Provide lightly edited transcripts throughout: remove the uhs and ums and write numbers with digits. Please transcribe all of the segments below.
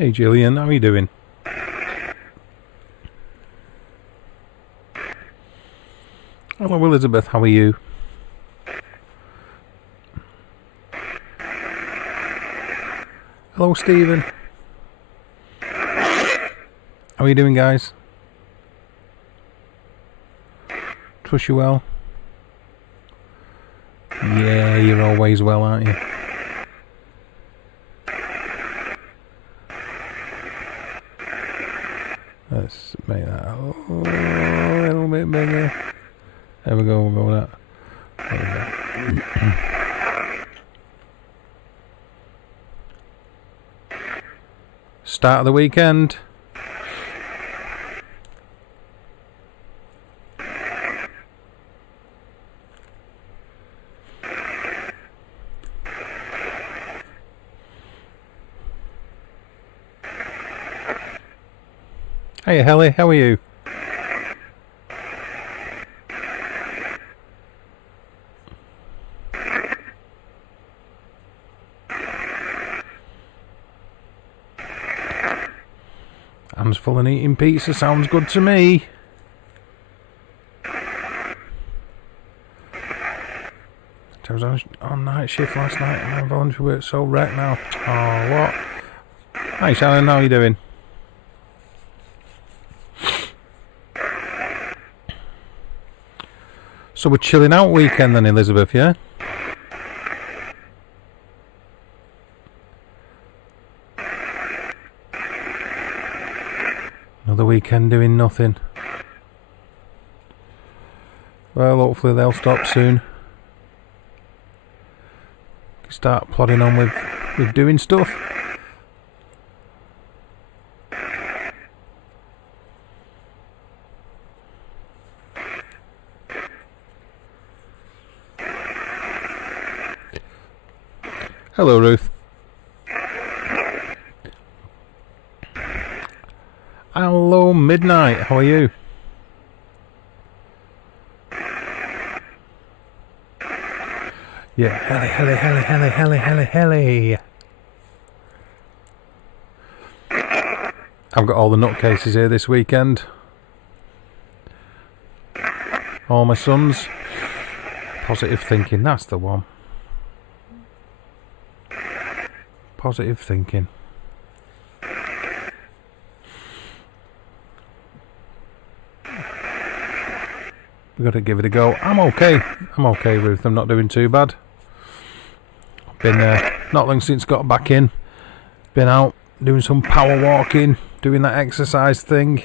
Hey Gillian, how are you doing? Hello Elizabeth, how are you? Hello Stephen. How are you doing, guys? Trust you well? Yeah, you're always well, aren't you? Let's make that a little bit bigger. There we go, we'll go with that. There we go. Start of the weekend. Hey Helly, how are you? Hands full and eating pizza sounds good to me. I was on night shift last night and my voluntary work's so wrecked now. Oh, what? Hi Shannon, how are you doing? So we're chilling out weekend then, Elizabeth, yeah? Another weekend doing nothing. Well, hopefully they'll stop soon. Start plodding on with doing stuff. Hello, Ruth. Hello, Midnight. How are you? Yeah, Helly. I've got all the nutcases here this weekend. All my sons. Positive thinking, that's the one. Positive thinking. We've got to give it a go. I'm okay, Ruth. I'm not doing too bad. Been not long since got back in. Been out doing some power walking, doing that exercise thing.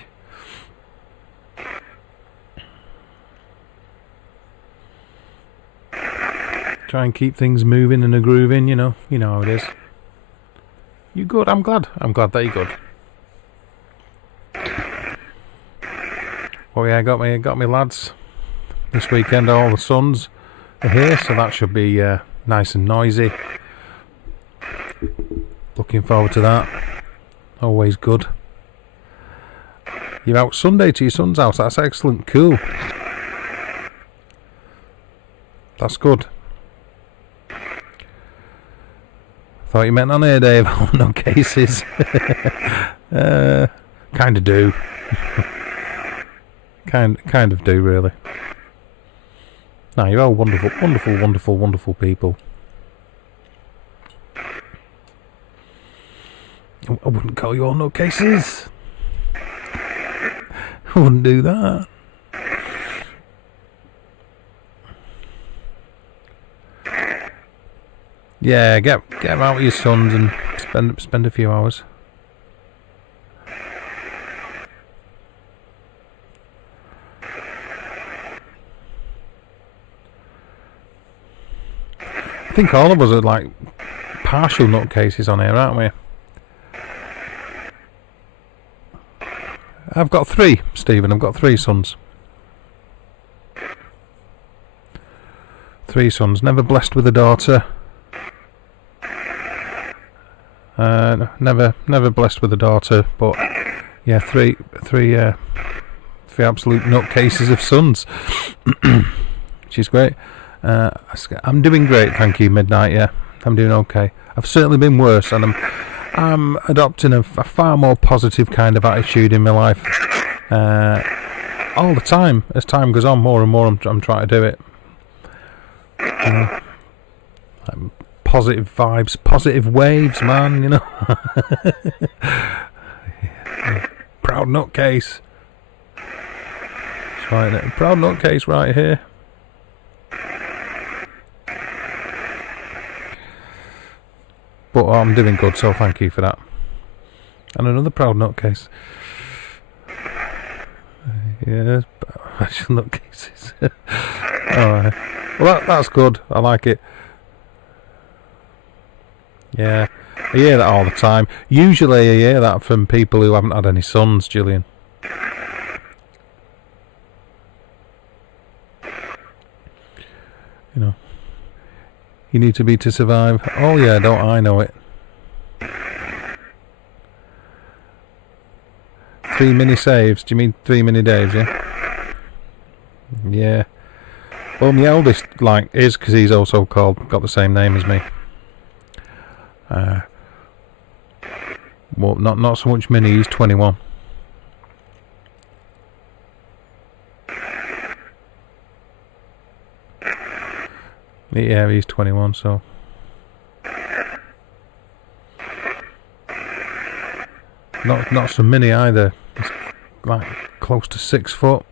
Try and keep things moving and a grooving, you know how it is. You good? I'm glad that you're good. Oh yeah, I got me lads this weekend. All the sons are here, so that should be nice and noisy. Looking forward to that. Always good. You're out Sunday to your son's house. That's excellent. Cool. That's good. Thought you meant on air, Dave. Oh, no cases. Kind of do. kind of do, really. No, you're all wonderful people. I wouldn't call you all no cases. I wouldn't do that. Yeah, get them out with your sons and spend a few hours. I think all of us are like partial nutcases on here, aren't we? I've got 3, Stephen. I've got 3 sons. 3 sons. Never blessed with a daughter. Never blessed with a daughter, but yeah, three absolute nutcases of sons. She's great. I'm doing great, thank you, Midnight. Yeah, I'm doing okay. I've certainly been worse, and I'm adopting a far more positive kind of attitude in my life. All the time. As time goes on, more and more I'm trying to do it. You know, like positive vibes, positive waves, man, you know. Proud nutcase. That's right, proud nutcase right here. But I'm doing good, so thank you for that. And another proud nutcase. Yes, actual nutcases. Alright. Well, that's good. I like it. Yeah, I hear that all the time. Usually I hear that from people who haven't had any sons, Gillian. You know, you need to be to survive. Oh yeah, don't I know it. 3 mini saves. Do you mean 3 mini days? Yeah. Yeah. Well, my eldest is because he's also got the same name as me. Well, not so much mini. He's 21. Yeah, he's 21. So. Not so mini either. It's like close to 6 foot.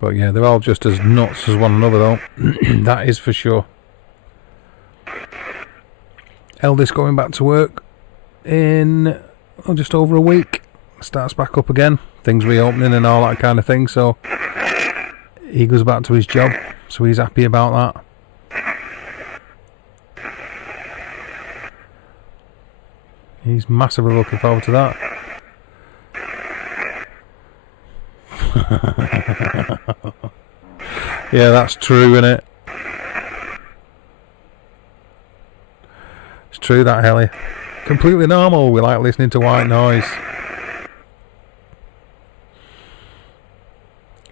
But yeah, they're all just as nuts as one another though. That is for sure. Eldest going back to work in just over a week. Starts back up again. Things reopening and all that kind of thing. So he goes back to his job. So he's happy about that. He's massively looking forward to that. Yeah, that's true, isn't it? It's true, that, Helly. Completely normal. We like listening to white noise.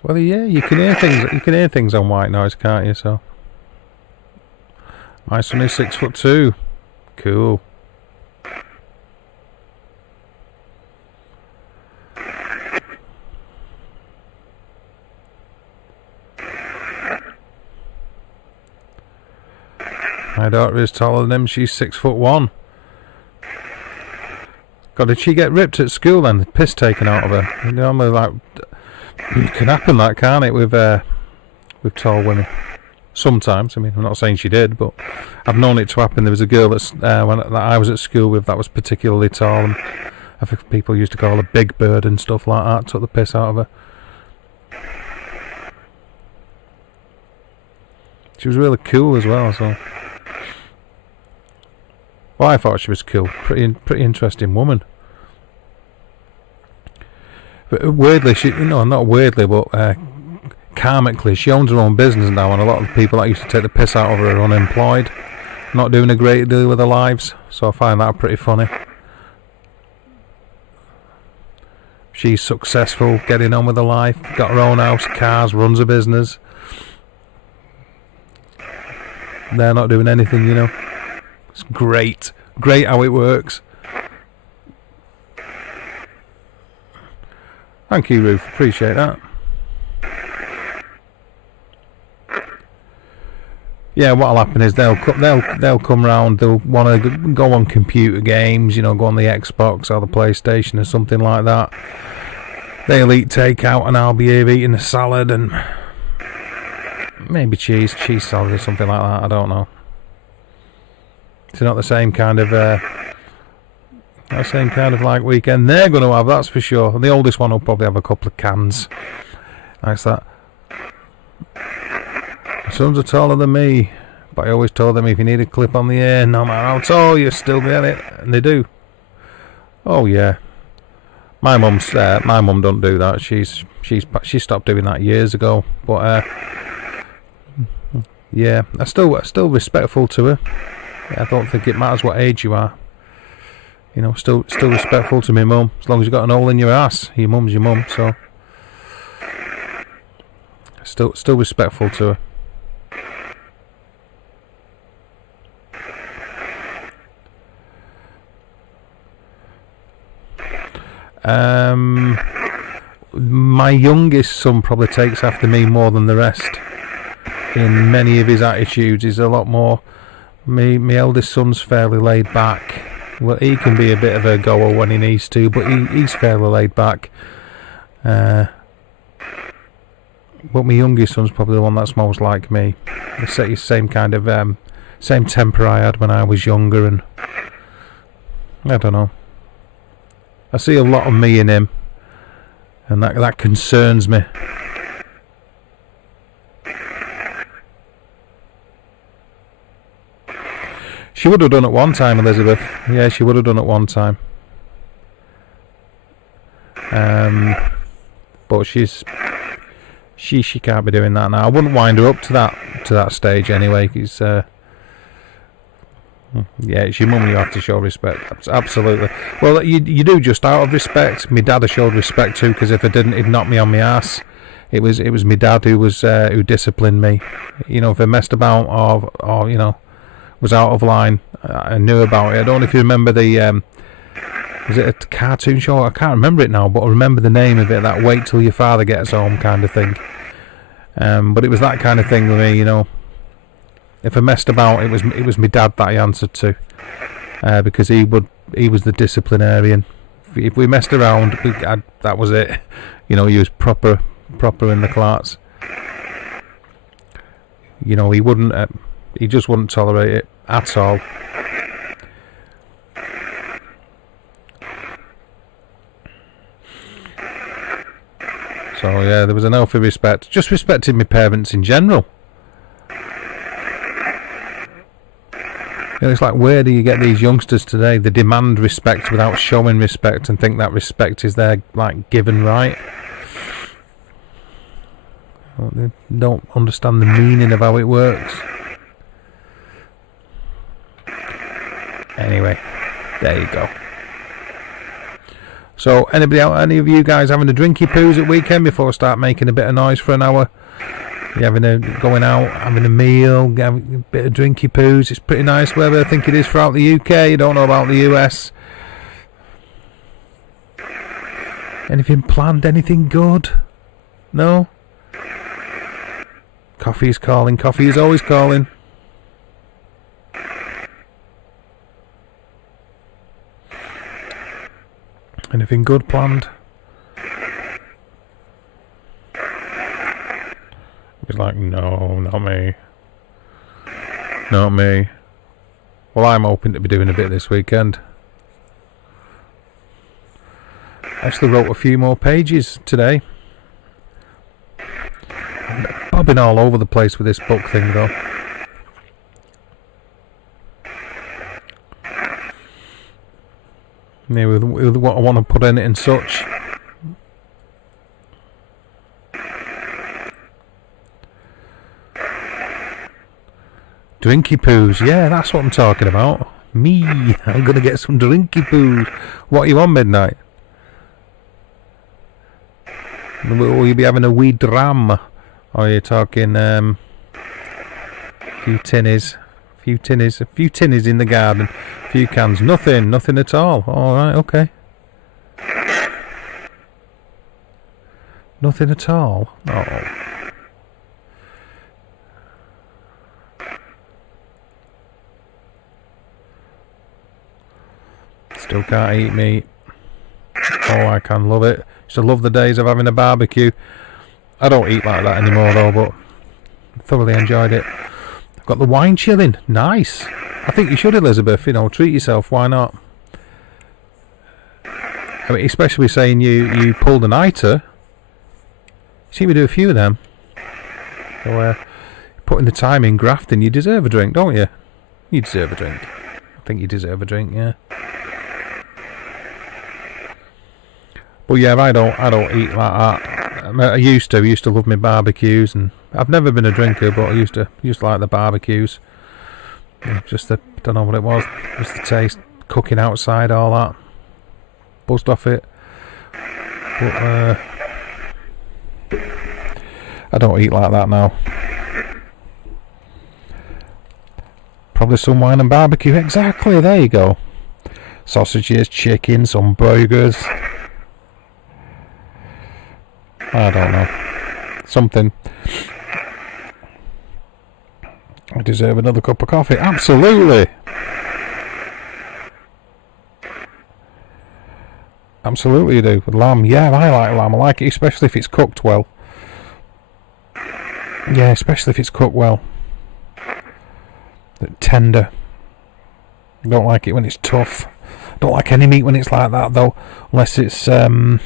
Well, yeah, you can hear things. You can hear things on white noise, can't you? So, my son is 6'2". Cool. My daughter is taller than him. She's 6'1". God, did she get ripped at school then? The piss taken out of her. Normally, like, it can happen, that, can't it, with tall women? Sometimes. I mean, I'm not saying she did, but I've known it to happen. There was a girl that I was at school with that was particularly tall, and I think people used to call her Big Bird and stuff like that. Took the piss out of her. She was really cool as well, so. Well, I thought she was cool. Pretty interesting woman. But weirdly, not weirdly, but karmically, she owns her own business now, and a lot of the people that used to take the piss out of her are unemployed, not doing a great deal with their lives. So I find that pretty funny. She's successful, getting on with her life, got her own house, cars, runs a business. They're not doing anything, you know. It's great. Great how it works. Thank you, Ruth. Appreciate that. Yeah, what'll happen is they'll come round. They'll want to go on computer games, you know, go on the Xbox or the PlayStation or something like that. They'll eat takeout, and I'll be here eating a salad and maybe cheese salad or something like that. I don't know. It's not the same kind of like weekend they're going to have, that's for sure. And the oldest one will probably have a couple of cans. Like that. My sons are taller than me, but I always told them if you need a clip on the ear, no matter how tall, you still get it, and they do. Oh yeah. My mum don't do that. She stopped doing that years ago. But yeah, I'm still respectful to her. I don't think it matters what age you are. You know, still respectful to my mum. As long as you got an hole in your ass, your mum's your mum. So still respectful to her. My youngest son probably takes after me more than the rest in many of his attitudes. He's a lot more. My eldest son's fairly laid back. Well, he can be a bit of a goer when he needs to, but he's fairly laid back. But my youngest son's probably the one that's most like me. The same kind of same temper I had when I was younger, and I don't know. I see a lot of me in him, and that concerns me. She would have done at one time, Elizabeth. Yeah, she would have done at one time. But she can't be doing that now. I wouldn't wind her up to that stage anyway. It's yeah, it's your mum. You have to show respect. Absolutely. Well, you do just out of respect. My dad have showed respect too, because if I didn't, he'd knock me on my ass. It was my dad who disciplined me. You know, if I messed about or you know, was out of line, I knew about it. I don't know if you remember the was it a cartoon show? I can't remember it now, but I remember the name of it. That "Wait till your father gets home" kind of thing. But it was that kind of thing with me, you know. If I messed about, it was my dad that I answered to, because he was the disciplinarian. If we messed around, that was it. You know, he was proper in the class. You know, he wouldn't. He just wouldn't tolerate it at all. So yeah, there was an healthy respect. Just respecting my parents in general. You know, it's like, where do you get these youngsters today? They demand respect without showing respect and think that respect is their, like, given right. Well, they don't understand the meaning of how it works. Anyway, there you go. So, any of you guys having a drinky poos at weekend before I start making a bit of noise for an hour? You going out, having a meal, having a bit of drinky poos. It's pretty nice weather, I think it is, throughout the UK. You don't know about the US. Anything planned? Anything good? No? Coffee is calling. Coffee is always calling. Anything good planned? He's like, no, not me. Not me. Well, I'm hoping to be doing a bit this weekend. I actually wrote a few more pages today. I'm bobbing all over the place with this book thing, though. Yeah, with what I want to put in it and such. Drinky poos, yeah, that's what I'm talking about. Me, I'm gonna get some drinky poos. What are you on midnight? Will you be having a wee dram? Or are you talking a few tinnies in the garden, a few cans, nothing at all. Alright, okay. Nothing at all? Oh. Still can't eat meat. Oh, I can love it. Used to love the days of having a barbecue. I don't eat like that anymore though, but thoroughly enjoyed it. I've got the wine chilling. Nice. I think you should, Elizabeth. You know, treat yourself. Why not? I mean, especially saying you pulled a nighter. You seem to do a few of them. So, putting the time in grafting, you deserve a drink, don't you? You deserve a drink. I think you deserve a drink, yeah. But yeah, I don't eat like that. I used to love my barbecues, and I've never been a drinker, but I used to like the barbecues. Just don't know what it was, just the taste. cooking outside, all that. Buzzed off it. But I don't eat like that now. Probably some wine and barbecue. Exactly, there you go. Sausages, chicken, some burgers. I don't know. Something. I deserve another cup of coffee. Absolutely. Absolutely you do. With lamb, yeah, I like lamb. I like it, especially if it's cooked well. Yeah, especially if it's cooked well. Tender. Don't like it when it's tough. Don't like any meat when it's like that though. Unless it's steak.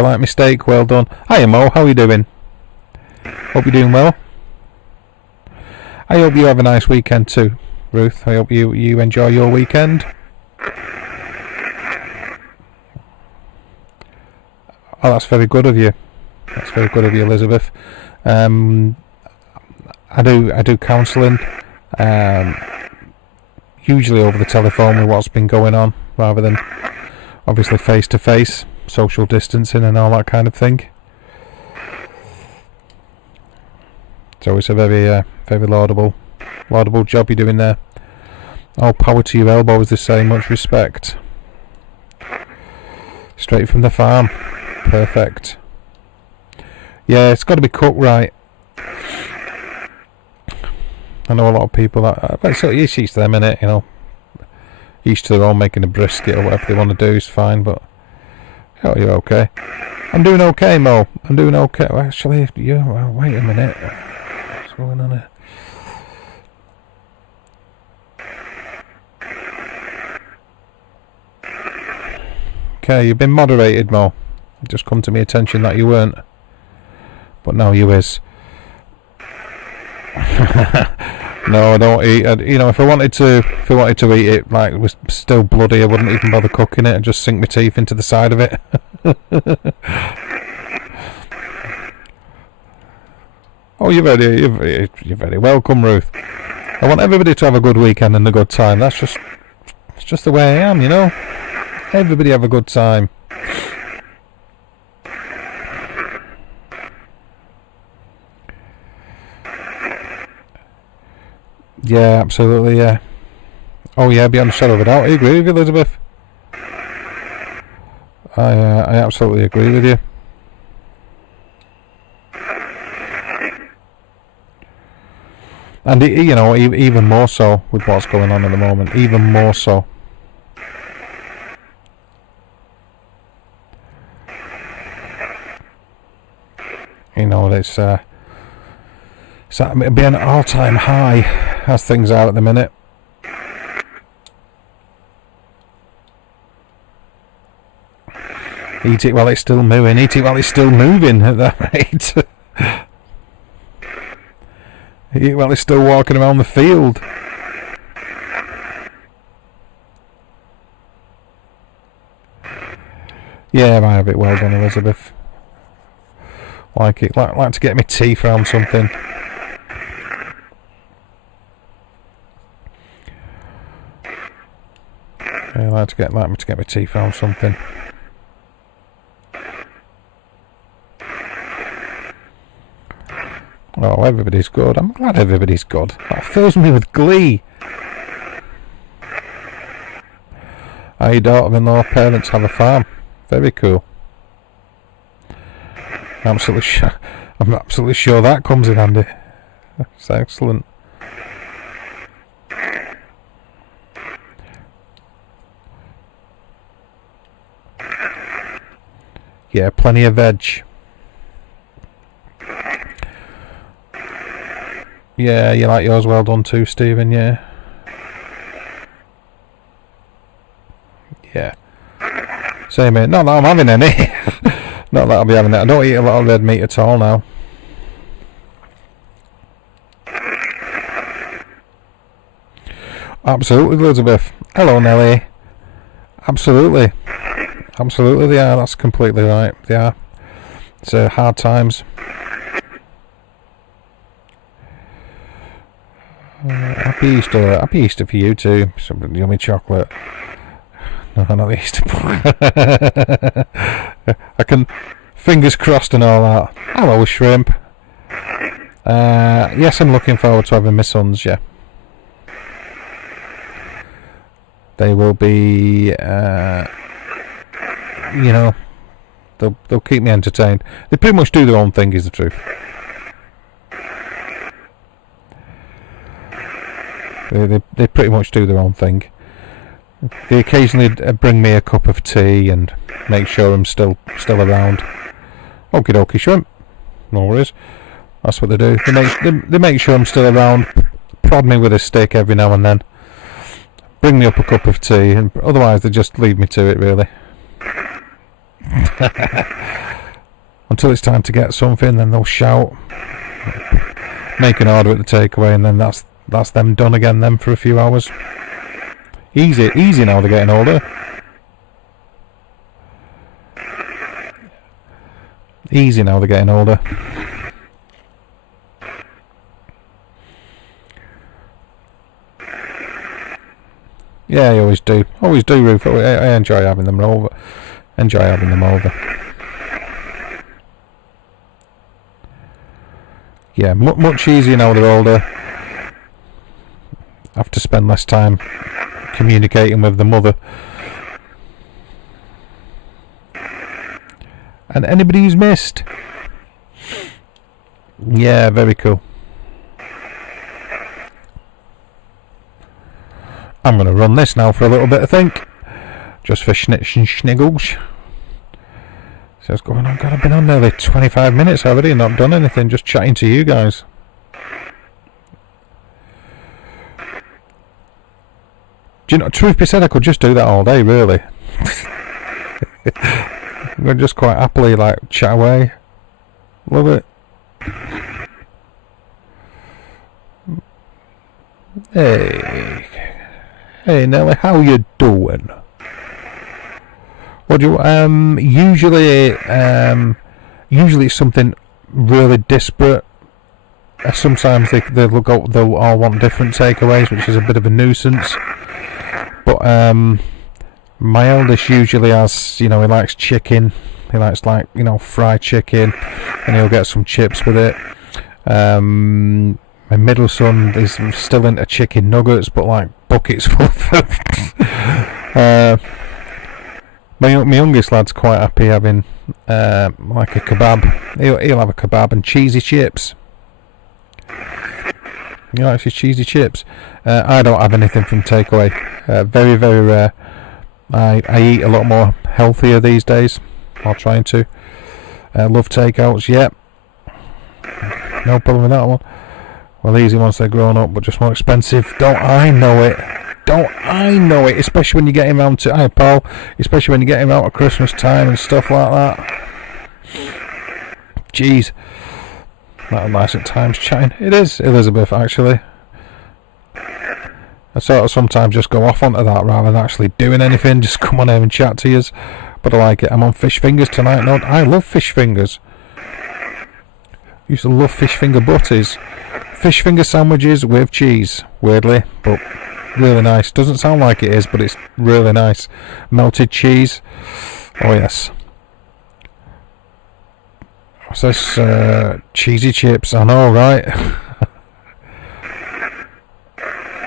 I like my steak well done. Hiya Mo, how are you doing? Hope you're doing well. I hope you have a nice weekend too, Ruth. I hope you enjoy your weekend. Oh, that's very good of you. That's very good of you, Elizabeth. I do counselling, usually over the telephone with what's been going on, rather than obviously face to face, social distancing and all that kind of thing. So it's a very laudable job you're doing there. All power to your elbow, as they say. Much respect. Straight from the farm. Perfect. Yeah, it's got to be cooked right. I know a lot of people that it's each to them, innit, you know. Each to their own. Making a brisket or whatever they want to do is fine, but oh, you're okay. I'm doing okay, Mo. I'm doing okay. Well, actually, well, wait a minute. What's going on here? Okay, you've been moderated, Mo. It just come to my attention that you weren't, but now you is. No, I don't eat. You know, if I wanted to eat it like it was still bloody, I wouldn't even bother cooking it and just sink my teeth into the side of it. Oh, you're very welcome, Ruth. I want everybody to have a good weekend and a good time. It's just the way I am, you know. Everybody have a good time. Yeah, absolutely, yeah. Oh yeah, beyond a shadow of a doubt. I agree with you, Elizabeth. I absolutely agree with you. And you know, even more so with what's going on at the moment. Even more so. You know, it's it'd be an all-time high as things are at the minute. Eat it while it's still moving. Eat it while it's still moving at that rate. Eat it while it's still walking around the field. Yeah, I have it well done, Elizabeth. Like it, like to get my teeth around something. Yeah, like to get my teeth around something. Oh, everybody's good. I'm glad everybody's good. That fills me with glee. Your daughter-in-law parents have a farm. Very cool. I'm absolutely sure that comes in handy. That's excellent. Yeah, plenty of veg. Yeah, you like yours well done too, Stephen, yeah. Yeah. Same here. Not that I'm having any. Not that I'll be having it. I don't eat a lot of red meat at all now. Absolutely, Elizabeth. Hello, Nelly. Absolutely. Absolutely they are. That's completely right. They are. It's hard times. Happy Easter. Happy Easter for you too. Some yummy chocolate. No, not the Easter bunny. I can... Fingers crossed and all that. Hello, shrimp. Yes, I'm looking forward to having my sons, yeah. They will be... you know... They'll keep me entertained. They pretty much do their own thing, is the truth. They pretty much do their own thing. They occasionally bring me a cup of tea and make sure I'm still around. Okie dokie, shrimp. No worries. That's what they do. They make sure I'm still around. Prod me with a stick every now and then. Bring me up a cup of tea, and otherwise they just leave me to it, really. Until it's time to get something, then they'll shout, make an order at the takeaway, and then that's them done again then for a few hours. Easy now, they're getting older. Easy now, they're getting older. Yeah, I always do, Ruth. I enjoy having them over. Yeah, much easier now they're older. Have to spend less time communicating with the mother. And anybody who's missed? Yeah, very cool. I'm going to run this now for a little bit, I think. Just for schnitz and schniggles. So what's going on? God, I've been on nearly 25 minutes already and not done anything, just chatting to you guys. Do you know, truth be said, I could just do that all day, really. I'm just quite happily, like, chat away. Love it. Hey Nelly, how you doing? What do you usually it's something really disparate. Sometimes they'll all want different takeaways, which is a bit of a nuisance. But my eldest usually has, he likes chicken. He likes, like, fried chicken, and he'll get some chips with it. My middle son is still into chicken nuggets, but like buckets full of them. My youngest lad's quite happy having like a kebab. He'll have a kebab and cheesy chips. He likes his cheesy chips. I don't have anything from takeaway. Very, very rare. I eat a lot more healthier these days. I'm trying to. Love takeouts, yep. No problem with that one. Well, easy once they're grown up, but just more expensive. Don't I know it? Especially when you get him out to... Hi, Paul. Especially when you get him out at Christmas time and stuff like that. Jeez. Not nice at times chatting. It is, Elizabeth, actually. I sort of sometimes just go off onto that rather than actually doing anything. Just come on here and chat to yous. But I like it. I'm on fish fingers tonight. No, I love fish fingers. Used to love fish finger butties. Fish finger sandwiches with cheese. Weirdly, but really nice. Doesn't sound like it is, but it's really nice. Melted cheese. Oh yes. What's this? Cheesy chips. I know, right?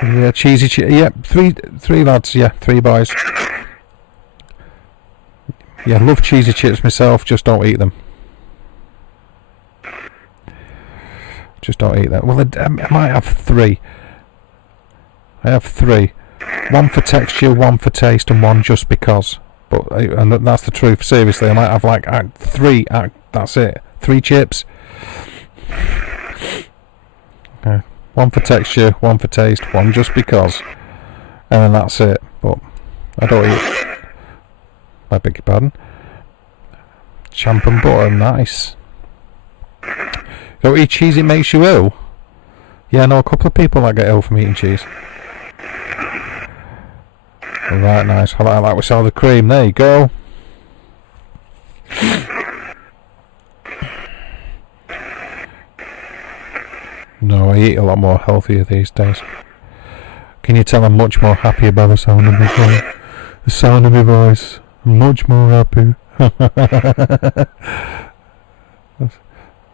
Yeah, cheesy chips. Yeah, three lads. Yeah, 3 boys. Yeah, love cheesy chips myself. Just don't eat them. Just don't eat that. Well, I might have 3. I have 3. 1 for texture, 1 for taste, and 1 just because. But and that's the truth. Seriously, I might have like 3. That's it. 3 chips. 1 for texture, 1 for taste, 1 just because, and then that's it. But I don't eat. I beg your pardon. Champ and butter, nice. Don't eat cheese, it makes you ill. Yeah, I know a couple of people that get ill from eating cheese. Right, nice. I like that with all the cream. There you go. No, I eat a lot more healthier these days. Can you tell I'm much more happy about the sound of my voice? The sound of my voice. I'm much more happy.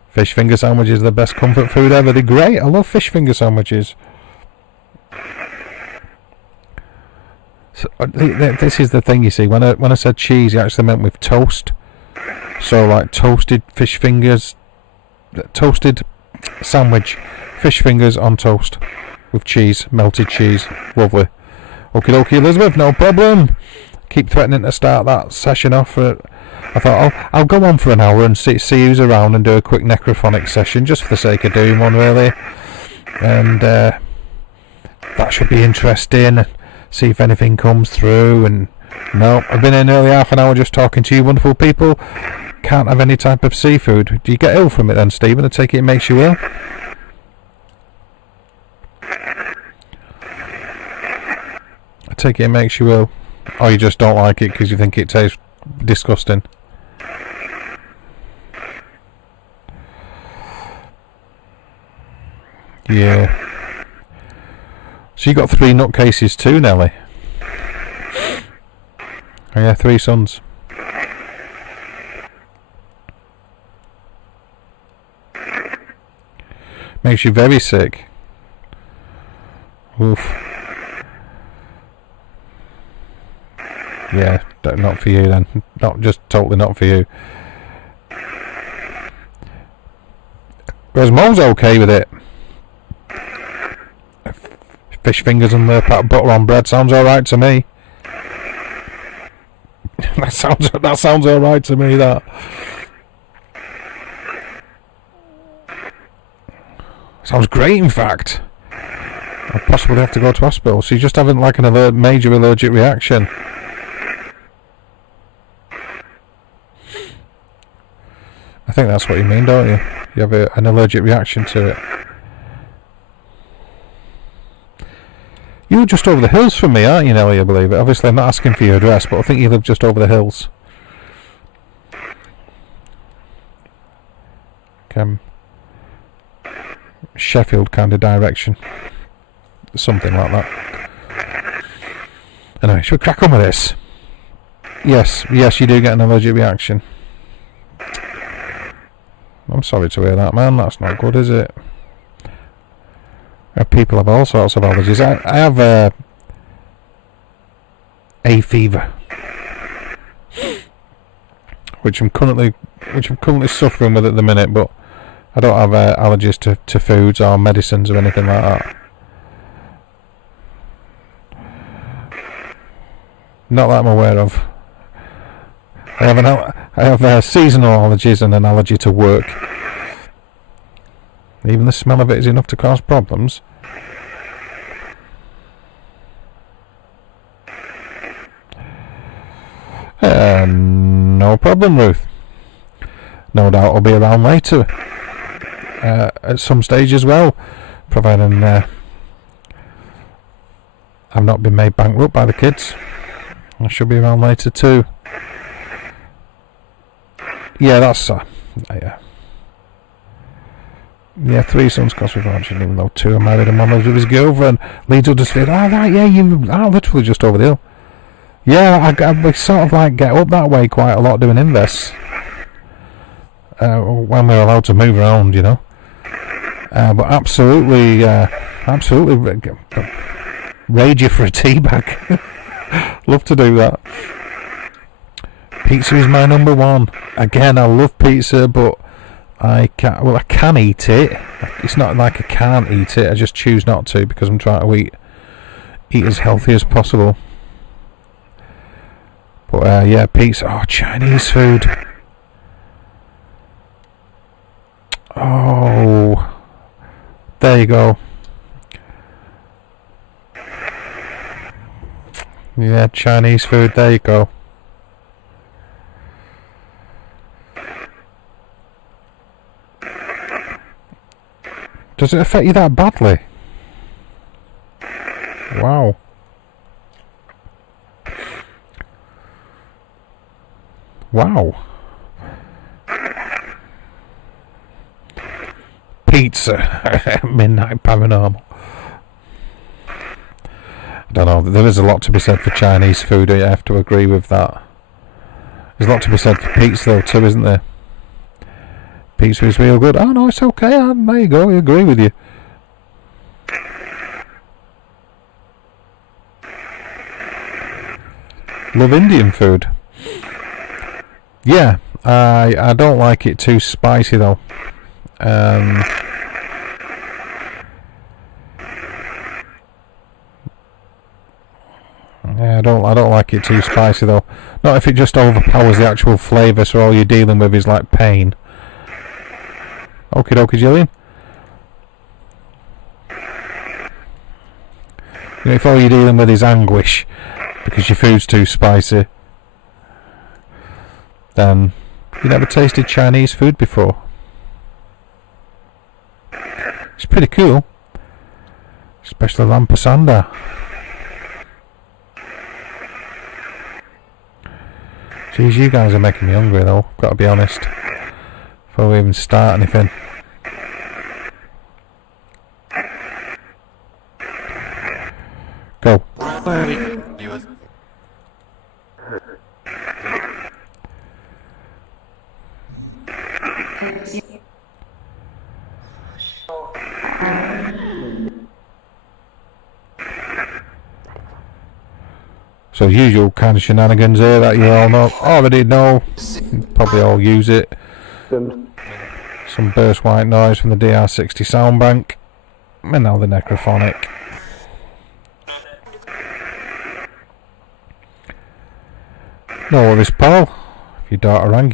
Fish finger sandwiches are the best comfort food ever. They're great. I love fish finger sandwiches. So, this is the thing, you see. When I said cheese, I actually meant with toast. So like toasted fish fingers, toasted sandwich, fish fingers on toast with cheese, melted cheese. Lovely. Okie dokie, Elizabeth, no problem. Keep threatening to start that session off. I thought I'll go on for an hour and see who's around and do a quick necrophonic session just for the sake of doing one, really. And that should be interesting. See if anything comes through. And no, I've been in nearly half an hour just talking to you wonderful people. Can't have any type of seafood. Do you get ill from it then, Stephen? I take it makes you ill? I take it makes you ill. Or you just don't like it because you think it tastes disgusting? Yeah. So you got 3 nutcases too, Nelly? Oh yeah, 3 sons. Makes you very sick. Oof. Yeah, not for you then. Not just totally not for you. Whereas Mo's okay with it. Fish fingers and a pat of butter on bread sounds alright to me. that sounds alright to me, that. Sounds great, in fact. I'll possibly have to go to hospital. So you just having like an major allergic reaction. I think that's what you mean, don't you? You have an allergic reaction to it. You're just over the hills from me, aren't you, Nelly, I believe it? Obviously, I'm not asking for your address, but I think you live just over the hills. Sheffield kind of direction. Something like that. Anyway, should we crack on with this? Yes, you do get an allergic reaction. I'm sorry to hear that, man. That's not good, is it? People have all sorts of allergies. I have hay fever, which I'm currently suffering with at the minute. But I don't have allergies to foods or medicines or anything like that. Not that I'm aware of. I have seasonal allergies and an allergy to work. Even the smell of it is enough to cause problems. No problem, Ruth. No doubt I'll be around later. At some stage as well. Providing I've not been made bankrupt by the kids. I should be around later too. Yeah, that's... Yeah, 3 sons cost me fortune, even though 2 are married and one lives with his girlfriend. Leeds Huddersfield. Oh, right, yeah, you are literally just over the hill. Yeah, we sort of like get up that way quite a lot doing invests. When we're allowed to move around, you know. But absolutely rage you for a tea bag. Love to do that. Pizza is my number 1. Again, I love pizza, but I can eat it. It's not like I can't eat it. I just choose not to because I'm trying to eat as healthy as possible. But yeah, pizza. Oh, Chinese food. Oh, there you go. Yeah, Chinese food. There you go. Does it affect you that badly? Wow. pizza. Midnight Paranormal. I don't know, there is a lot to be said for Chinese food, I have to agree with that. There's a lot to be said for pizza though too, isn't there? Pizza is real good. Oh no, it's okay, there you go, I agree with you. Love Indian food. Yeah, I don't like it too spicy though. Yeah, I don't like it too spicy though. Not if it just overpowers the actual flavour, so all you're dealing with is like pain. Okie dokie, Gillian. You know, if all you're dealing with is anguish because your food's too spicy, then you never tasted Chinese food before. It's pretty cool, especially lamb pasanda. Jeez, you guys are making me hungry though, gotta be honest, before we even start anything. Go. So usual kind of shenanigans here that you all know, already know, probably all use it. Some burst white noise from the DR60 sound bank, and now the Necrophonic. No worries, Paul. If your daughter rang,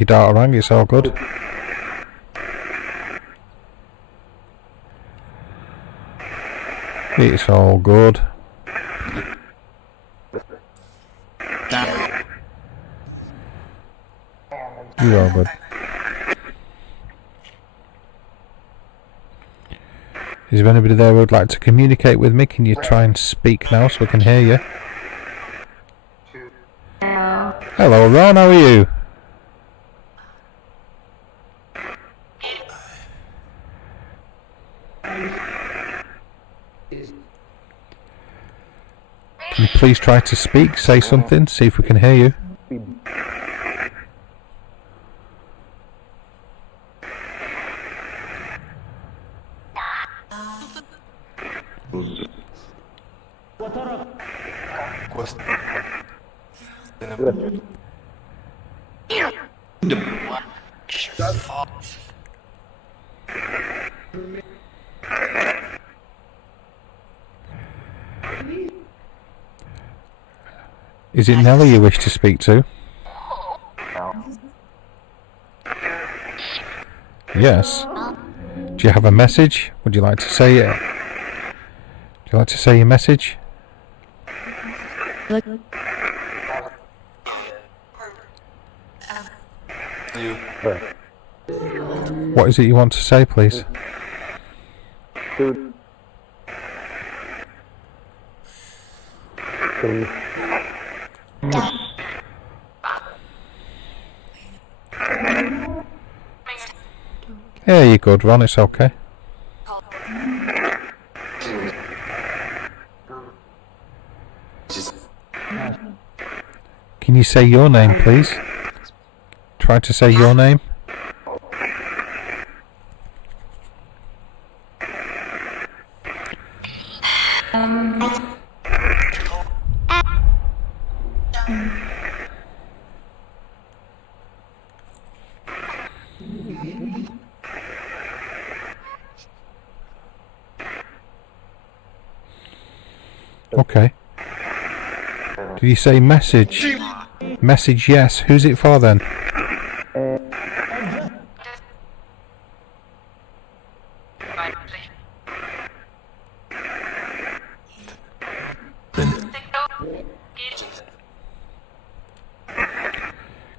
it's all good. It's all good. You're all good. Is there anybody there who would like to communicate with me? Can you try and speak now so we can hear you? Hello Ron, how are you? Can you please try to speak, say something, see if we can hear you? Is it Nelly you wish to speak to? Yes. Do you have a message? Would you like to say it? Would you like to say your message? What is it you want to say, please? Yeah, you're good, Ron, it's okay. Can you say your name, please? Try to say your name. Okay. Did you say message? Message, yes. Who's it for then?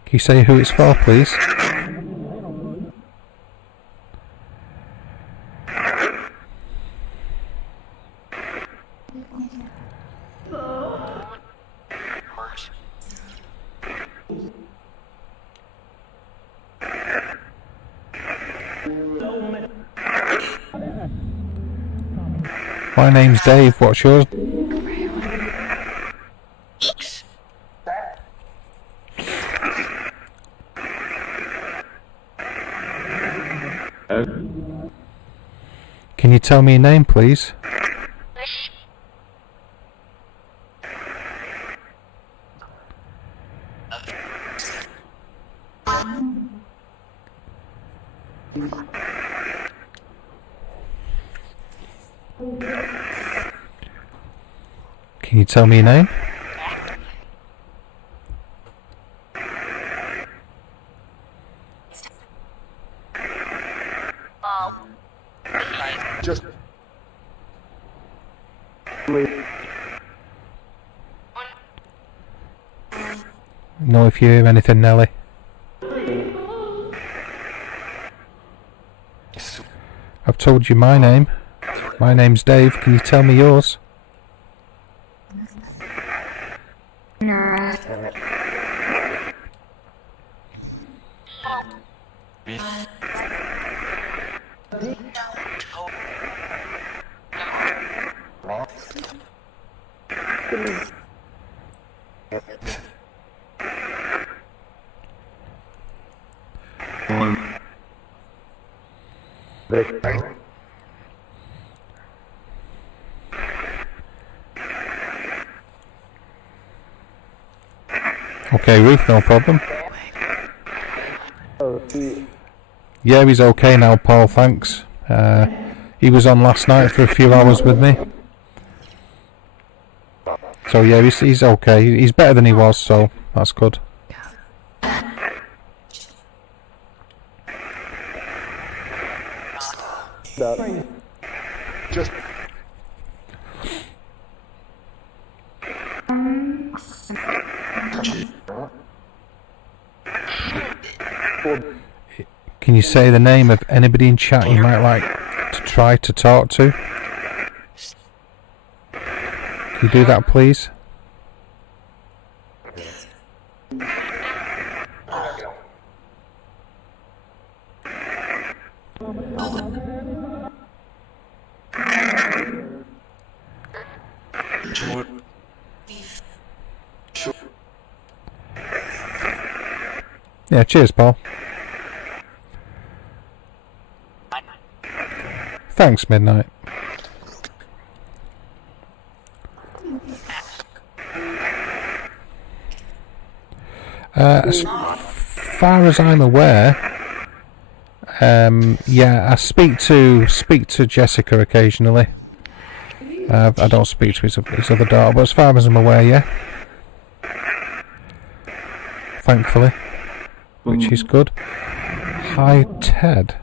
Can you say who it's for, please? My name's Dave. What's yours? Can you tell me your name, please? Can you tell me your name? Just Know if you hear anything, Nelly. I've told you my name. My name's Dave. Can you tell me yours? Okay, Ruth, no problem. Yeah, he's okay now, Paul, thanks. He was on last night for a few hours with me. So yeah, he's okay. He's better than he was, so that's good. just Can you say the name of anybody in chat you might like to try to talk to? Can you do that, please? Yeah, cheers, Paul. Thanks, Midnight. As far as I'm aware, yeah, I speak to Jessica occasionally. I don't speak to his other daughter, but as far as I'm aware, yeah. Thankfully, which is good. Hi, Ted.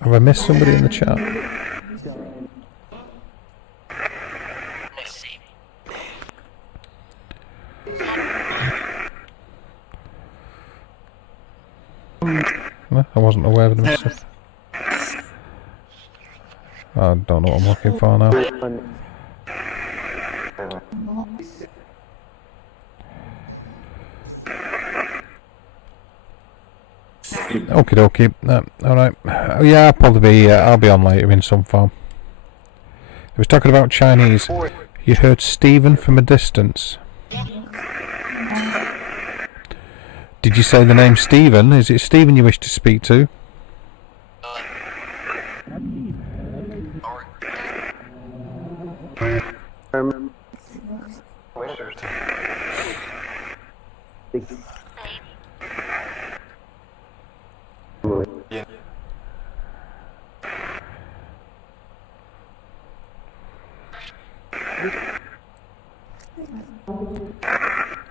Have I missed somebody in the chat? No, I wasn't aware of them. I don't know what I'm looking for now. Okie dokie. Alright. Yeah, I'll be on later in some form. He was talking about Chinese. You heard Stephen from a distance. Did you say the name Stephen? Is it Stephen you wish to speak to?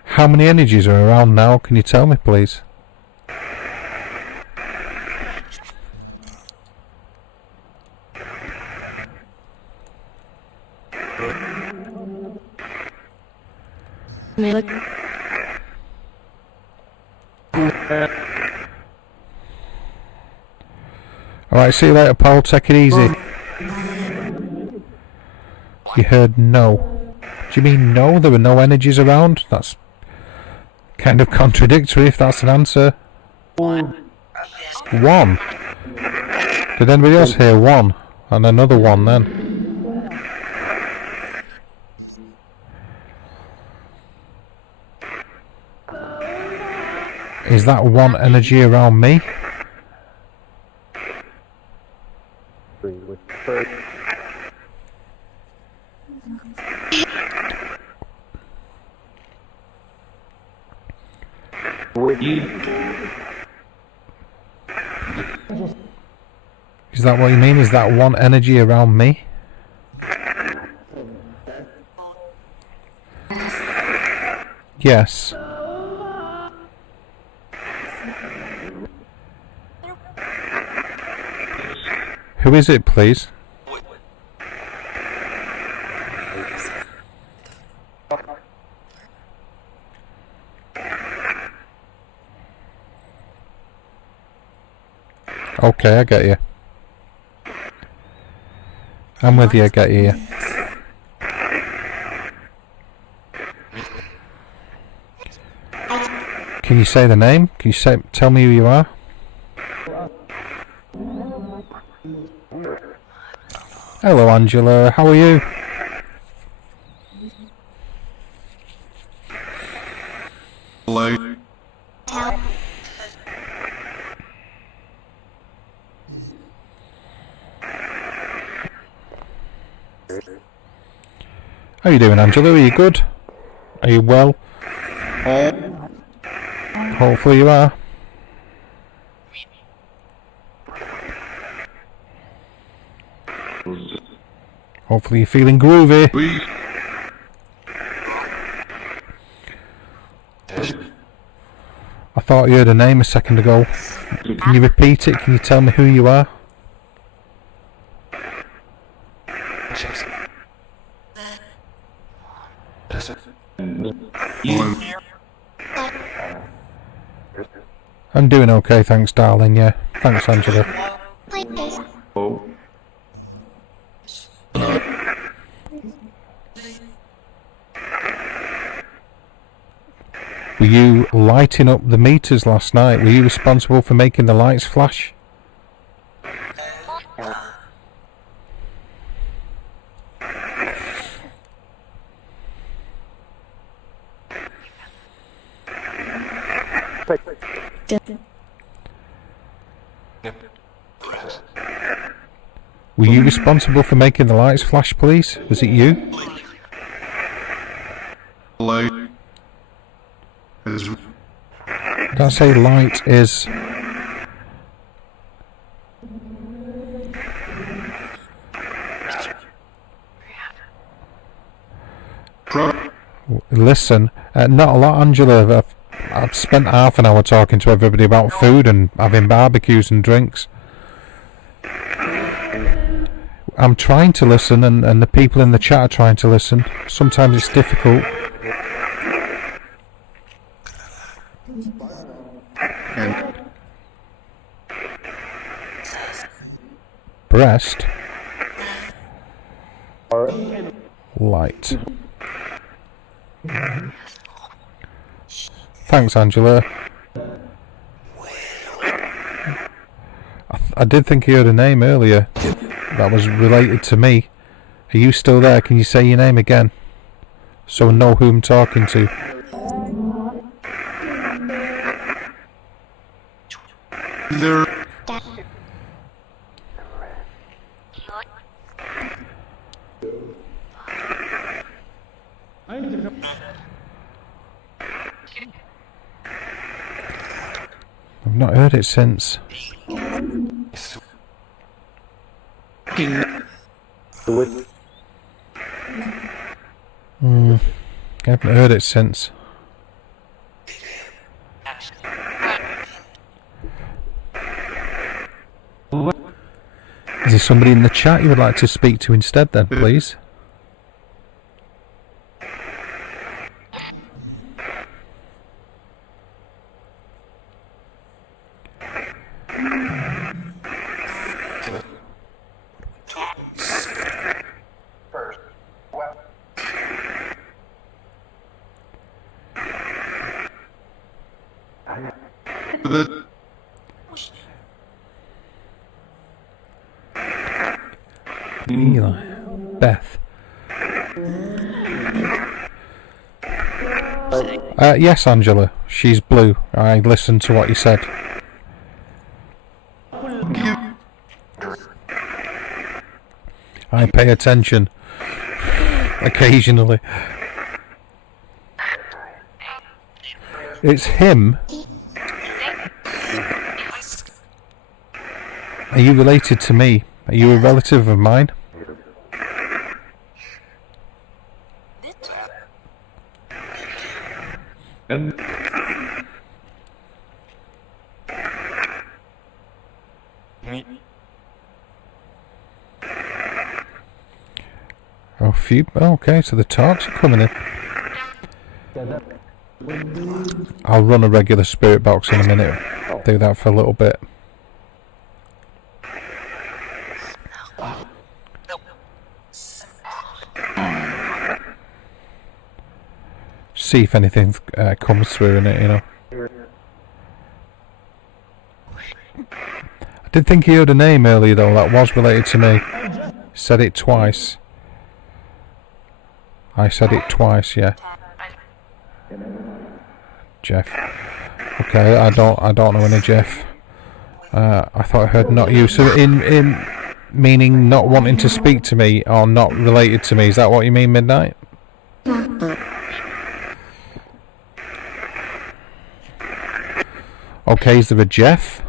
How many energies are around now? Can you tell me, please? Alright, see you later, Paul. Take it easy. You heard no. Do you mean no? There were no energies around? That's kind of contradictory if that's an answer. One. Did anybody else hear one? And another one then? Is that one energy around me? Is that what you mean? Is that one energy around me? Yes. Who is it, please? Okay, I get you. I'm with you, I get you. Can you say the name? Can you tell me who you are? Hello, Angela. How are you? Hello. How are you doing, Angela? Are you good? Are you well? Hopefully you are. Hopefully you're feeling groovy. I thought you heard a name a second ago. Can you repeat it? Can you tell me who you are? I'm doing okay, thanks, darling. Yeah, thanks, Angela. Were you lighting up the meters last night? Were you responsible for making the lights flash? Were you responsible for making the lights flash, please? Was it you? Hello. Did I say light is... Listen, not a lot, Angela. I've spent half an hour talking to everybody about food and having barbecues and drinks. I'm trying to listen, and the people in the chat are trying to listen. Sometimes it's difficult. Breast. Light. Thanks, Angela. I did think you heard a name earlier that was related to me. Are you still there? Can you say your name again so I know who I'm talking to? I've not heard it since. I haven't heard it since. Is there somebody in the chat you would like to speak to instead then, please? Eli. Beth. Yes, Angela. She's blue. I listened to what you said. I pay attention. Occasionally. It's him. Are you related to me? Are you a relative of mine? Oh, few. Okay, so the talks are coming in. I'll run a regular spirit box in a minute. Do that for a little bit. See if anything comes through in it, you know. I did think he heard a name earlier though, that was related to me. Said it twice. I said it twice, yeah. Jeff. Okay, I don't know any Jeff. I thought I heard not you. So in meaning not wanting to speak to me or not related to me, is that what you mean, Midnight? Okay, is there a Jeff?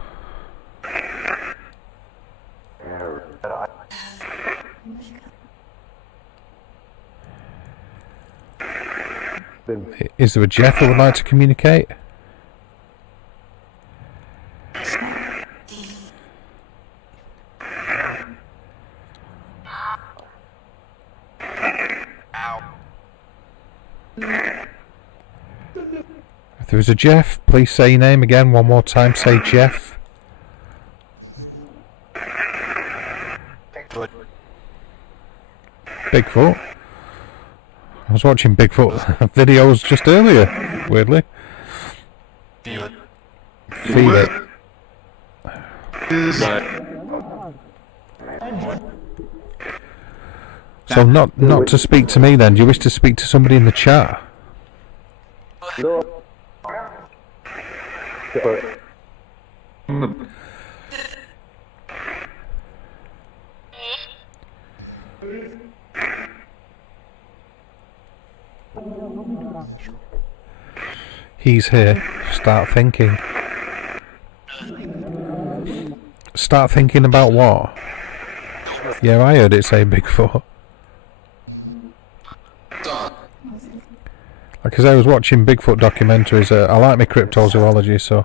Is there a Jeff who would like to communicate? If there is a Jeff, please say your name again one more time. Say Jeff. Bigfoot. I was watching Bigfoot videos just earlier, weirdly. Feel it. So not to speak to me then, do you wish to speak to somebody in the chat? He's here. Start thinking. Start thinking about what? Yeah, I heard it say Bigfoot. Because I was watching Bigfoot documentaries. I like my cryptozoology, so.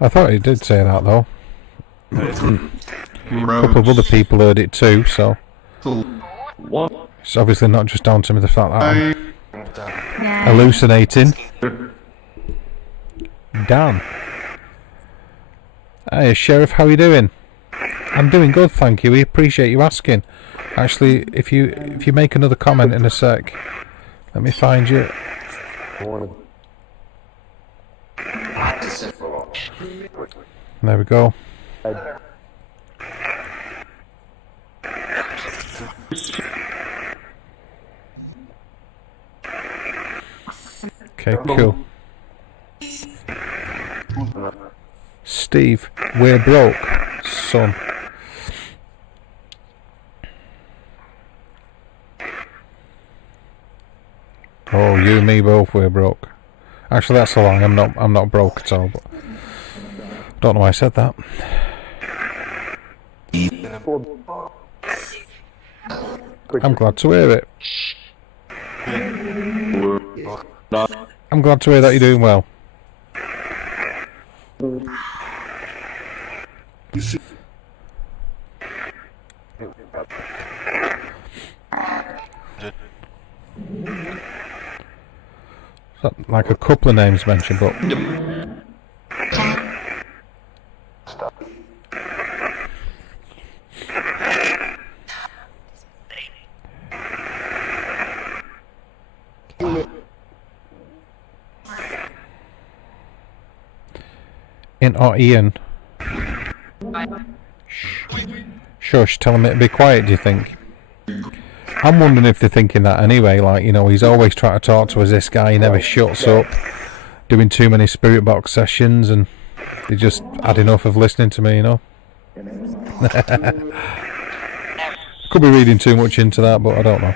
I thought he did say that though. A couple of other people heard it too, so it's obviously not just down to me the fact that I'm hallucinating. Dan. Hey Sheriff, how are you doing? I'm doing good, thank you. We appreciate you asking. Actually, if you make another comment in a sec, let me find you. There we go. Okay, cool. Steve, we're broke, son. Oh, you and me both, we're broke. Actually, that's a lie. I'm not broke at all. But don't know why I said that. I'm glad to hear it. I'm glad to hear that you're doing well. Like a couple of names mentioned, but Or Ian. Shush, tell him to be quiet, do you think? I'm wondering if they're thinking that anyway, like, you know, he's always trying to talk to us, this guy, he never shuts up, doing too many spirit box sessions, and they just had enough of listening to me, you know? Could be reading too much into that, but I don't know.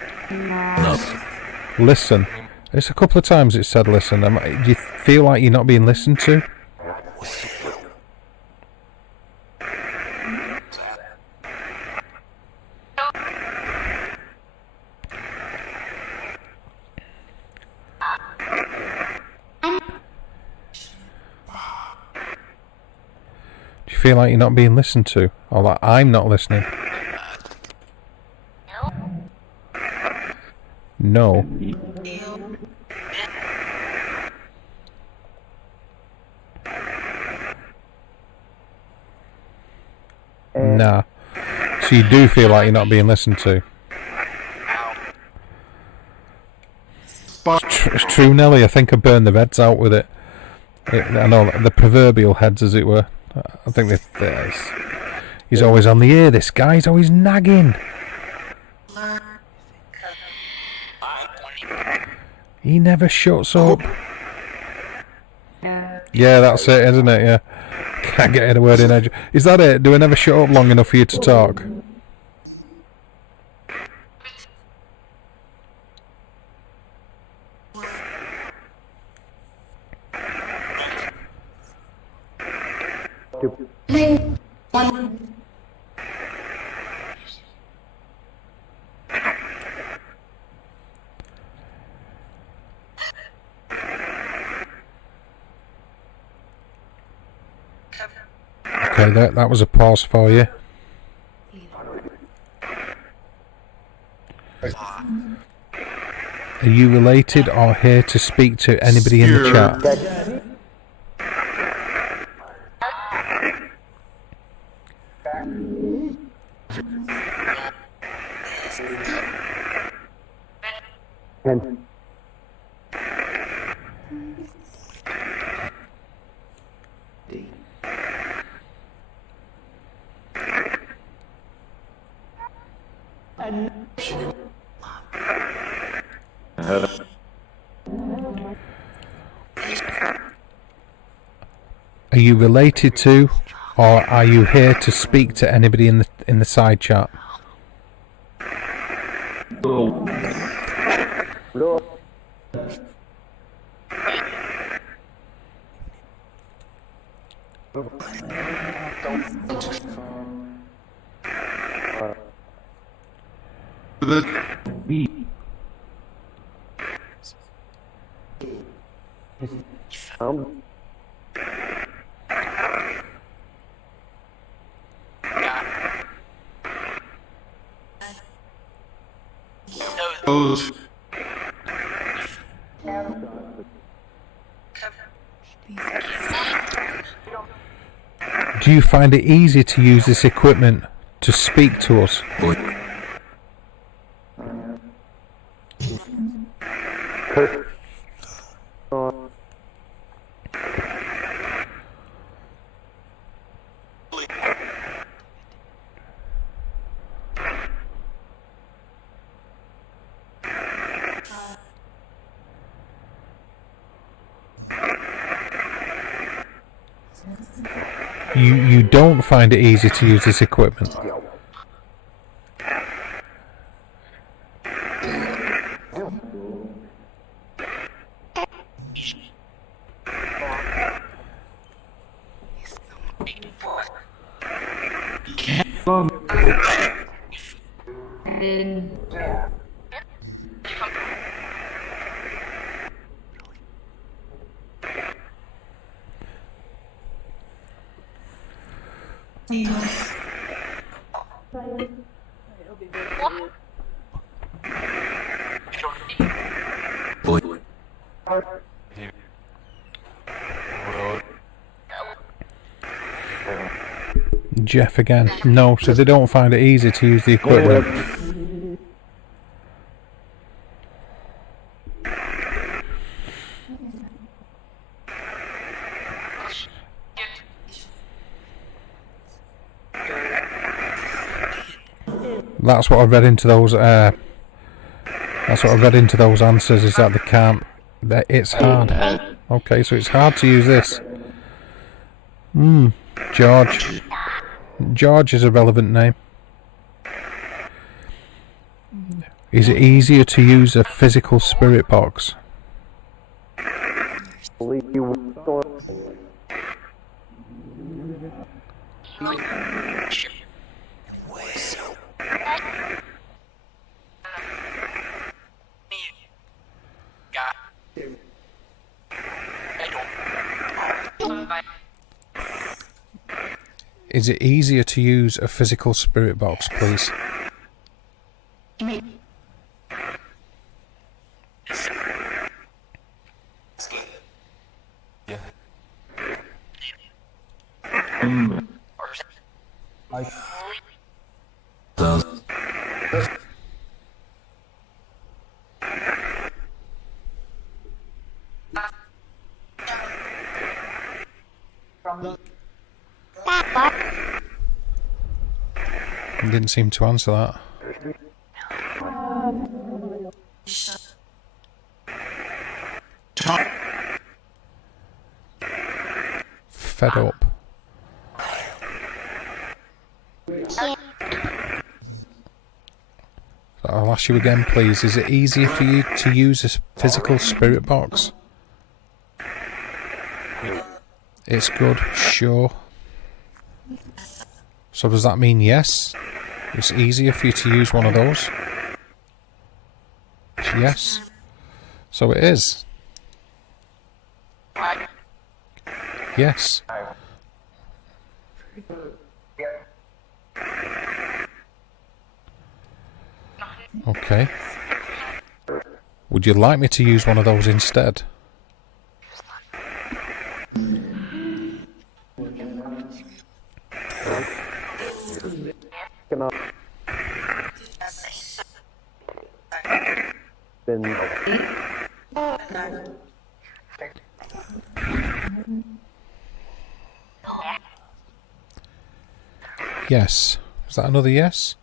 Listen. It's a couple of times it said listen. Do you feel like you're not being listened to? Do you feel like you're not being listened to? Or that I'm not listening? No. Nah. So you do feel like you're not being listened to? It's true, Nelly. I think I burned the heads out with it. I know, the proverbial heads, as it were. I think he's always on the ear, this guy. He's always nagging. He never shuts up. Yeah, that's it, isn't it? Yeah. Can't get any word in edge. Is that it? Do I never shut up long enough for you to talk? Okay, that was a pause for you. Are you related or here to speak to anybody in the chat? Are you related to, or are you here to speak to anybody in the side chat? Do you find it easy to use this equipment to speak to us? You don't find it easy to use this equipment? Jeff again. No, so they don't find it easy to use the equipment. That's what I read into those. That's what I read into those answers. Is that they can't. That it's hard. Okay, so it's hard to use this. George. George is a relevant name. Is it easier to use a physical spirit box? Is it easier to use a physical spirit box, please? Didn't seem to answer that. Fed up. I'll ask you again, please. Is it easier for you to use a physical spirit box? It's good, sure. So does that mean yes? It's easier for you to use one of those? Yes. So it is. Yes. Okay. Would you like me to use one of those instead? Yes. Is that another yes?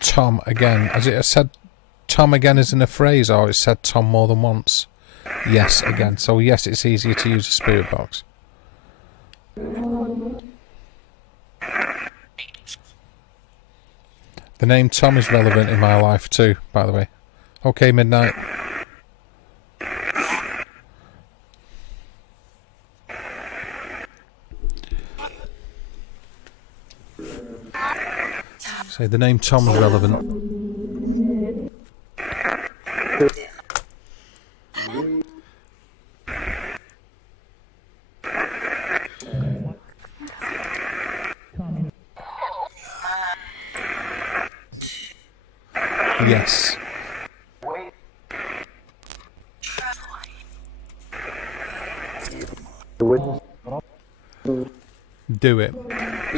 Tom again. Has it said Tom again as in a phrase, or it said Tom more than once? Yes again. So yes, it's easier to use a spirit box. The name Tom is relevant in my life too, by the way. Okay, Midnight. Say the name Tom is relevant. Yes. Do it.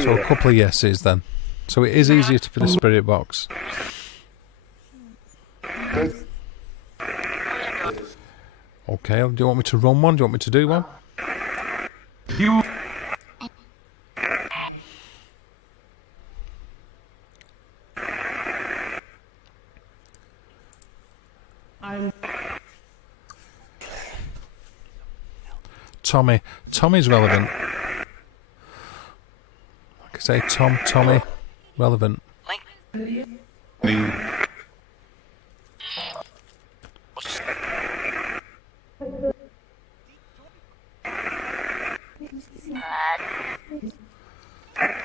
So a couple of yeses then. So it is easier to fit a spirit box. Okay, do you want me to run one? Do you want me to do one? Tommy. Tommy's relevant. Like I say, Tommy, relevant.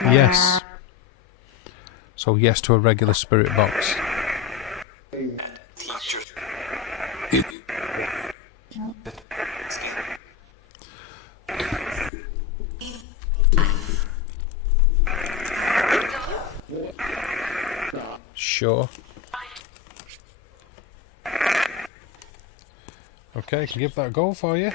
Yes. So yes to a regular spirit box. Sure. Okay, I can give that a go for you.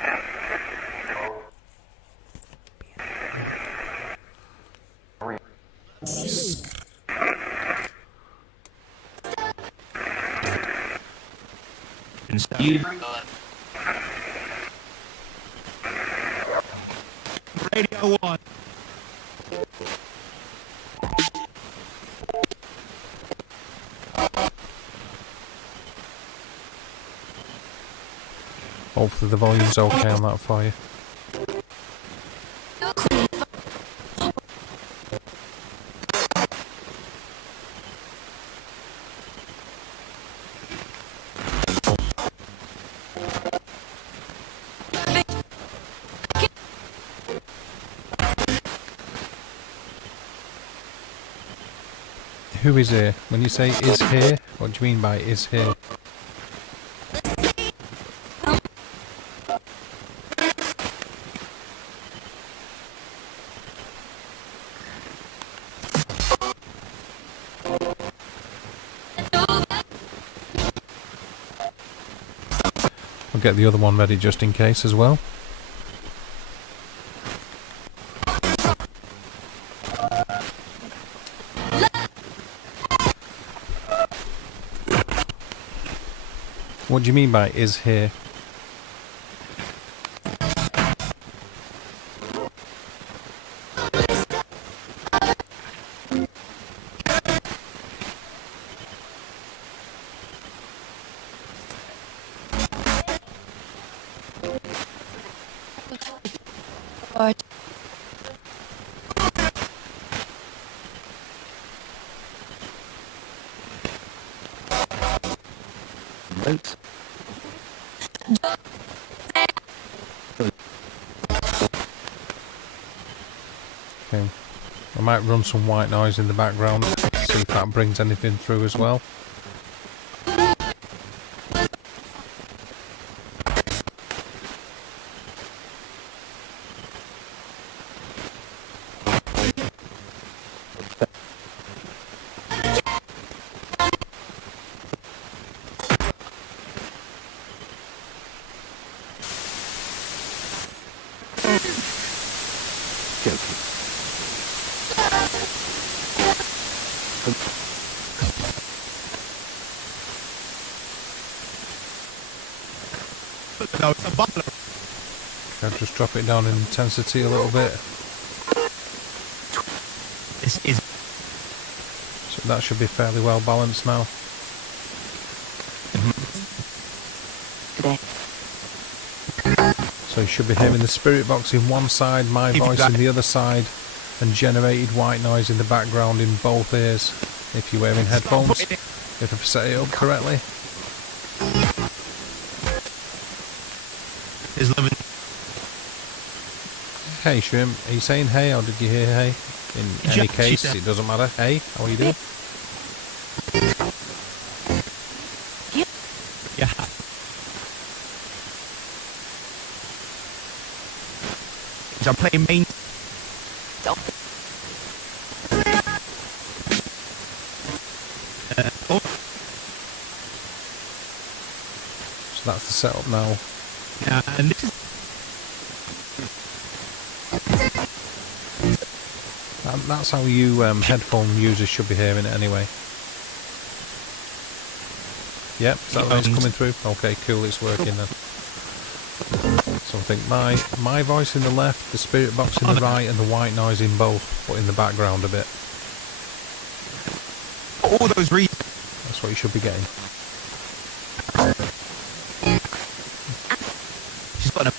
Radio 1. Hopefully the volume's okay on that for you. Who is here? When you say is here, what do you mean by is here? I'll get the other one ready just in case as well. What do you mean by is here? Right. Okay. I might run some white noise in the background, see if that brings anything through as well. No, it's a butler. I'll just drop it down in intensity a little bit. This is So that should be fairly well balanced now. So you should be hearing the spirit box in one side, my voice in the other side, and generated white noise in the background in both ears. If you're wearing headphones, if I've set it up correctly. is living. Hey Shrimp, are you saying hey or did you hear hey? In any She case, said- it doesn't matter. Hey, how are you doing? Yeah. I'm playing main. Oh, So that's the setup now. yeah, and this is That's how you headphone users should be hearing it anyway. Yep, is that the way it's coming through? Okay, cool, it's working then. So I think my voice in the left, the spirit box in the right, and the white noise in both, but in the background a bit. all those reasons. That's what you should be getting. She's got a.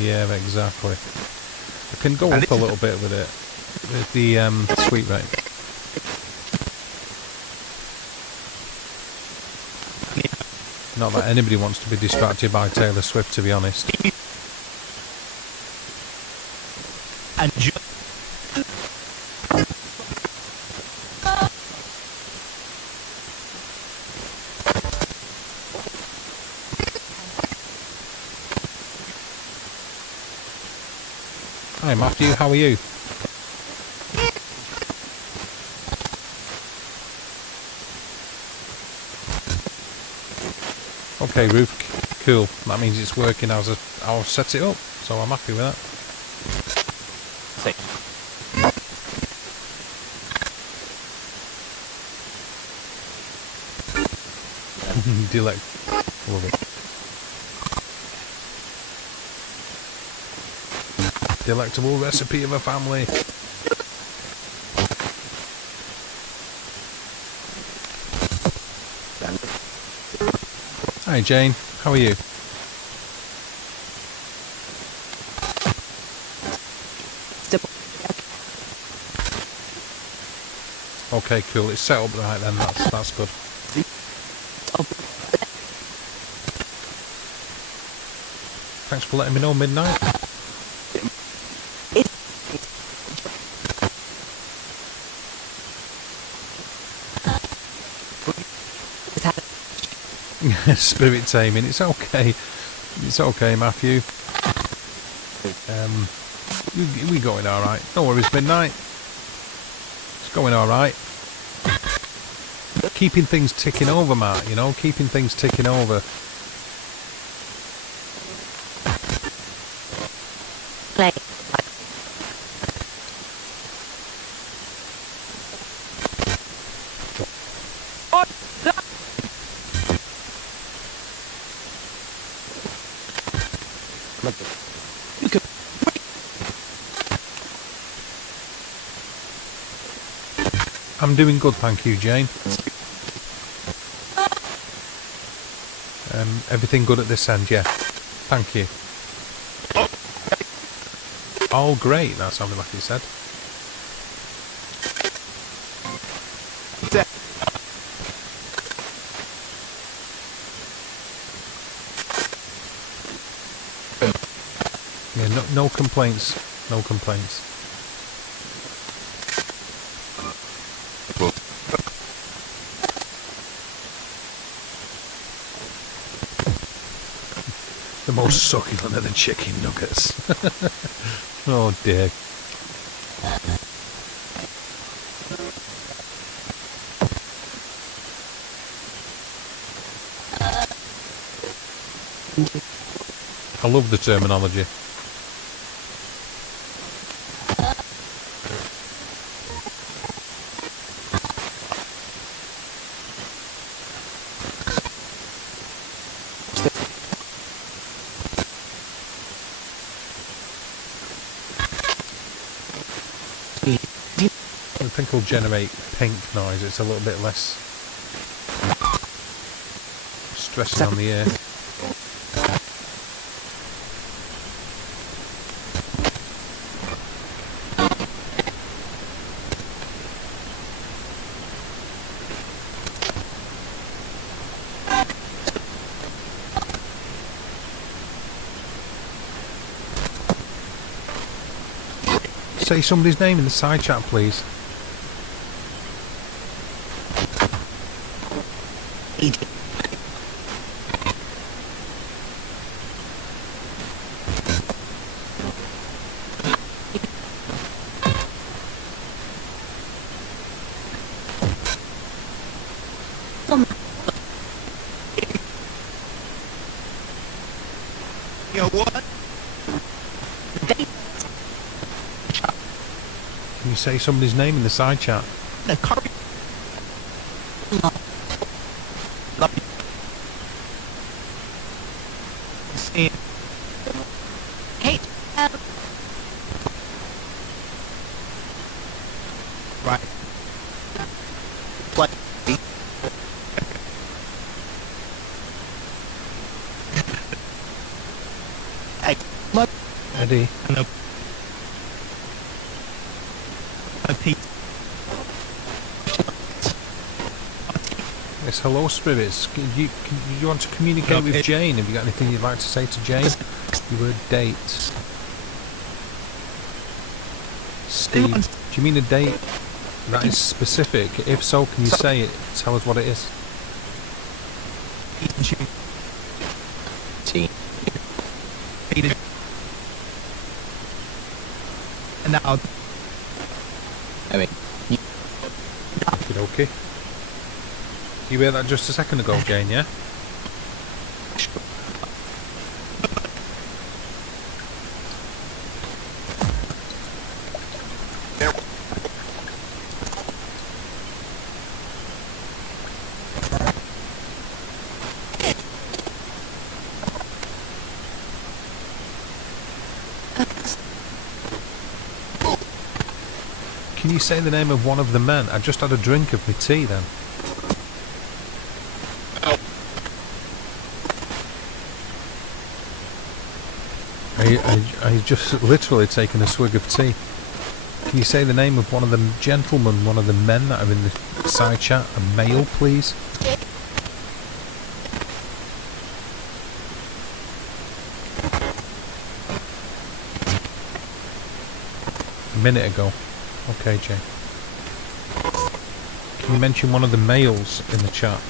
Yeah, exactly. I can go up a little bit with it, with the sweep rate. Not that anybody wants to be distracted by Taylor Swift, to be honest. And Hi Matthew, how are you? Okay, Roof, cool. That means it's working as I'll set it up, so I'm happy with that. Delect. Love it. Delectable recipe of a family. Hi Jane, how are you? Okay, cool. It's set up right then. That's good. Thanks for letting me know midnight. Spirit taming. It's okay. It's okay, Matthew. We going all right. No worries, midnight. It's going all right. Keeping things ticking over, Matt. You know, keeping things ticking over. Play. You could. I'm doing good, thank you, Jane. Everything good at this end, yeah. Thank you. Oh, great. That sounded like he said. Yeah, no complaints. No complaints. The most succulent of the chicken nuggets. Oh dear. I love the terminology. I think it'll generate pink noise. It's a little bit less stressing on the ear. Say somebody's name in the side chat, please. You know what? Can you say somebody's name in the side chat? The car. Love you. See. Hey. Right. Play. Hey, look. Eddie. And a Pete. It's hello, spirits. Do you want to communicate with Jane? Have you got anything you'd like to say to Jane? You were a date. Steve, do you mean a date that is specific? If so, can you say it? Tell us what it is. Peter. And now. I mean. Okay. You heard that just a second ago, Jane, yeah? Can you say the name of one of the men? I just had a drink of my tea then. I just literally taken a swig of tea. Can you say the name of one of the gentlemen, one of the men that are in the side chat? A male, please? A minute ago. Okay, Jane. Can you mention one of the males in the chat?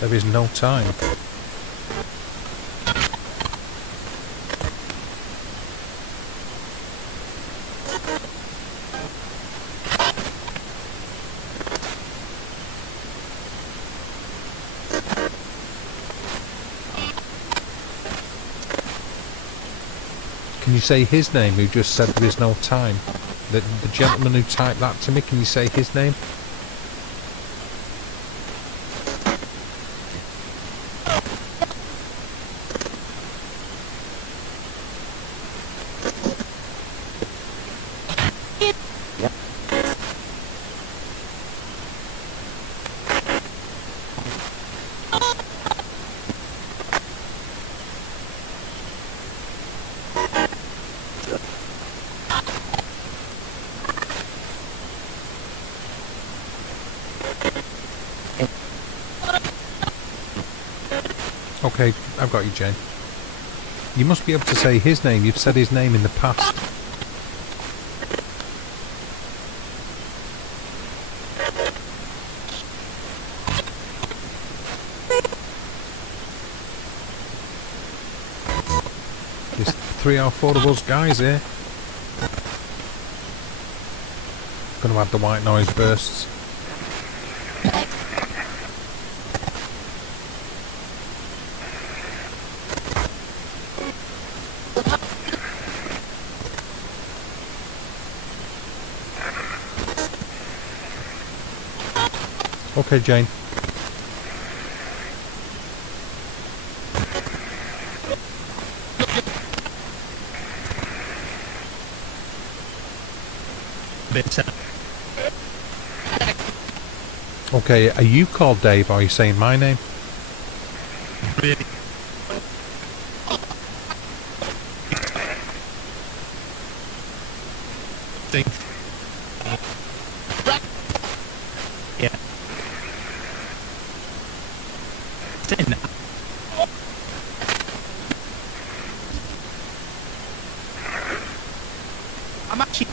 There is no time. Can you say his name who just said there is no time? The gentleman who typed that to me, can you say his name? Okay, I've got you, Jane. You must be able to say his name. You've said his name in the past. There's 3 or 4 of us guys here. Gonna have the white noise bursts. Okay, Jane. Okay, are you called Dave or are you saying my name? Really? Think. Yeah. Saying that. I'm actually.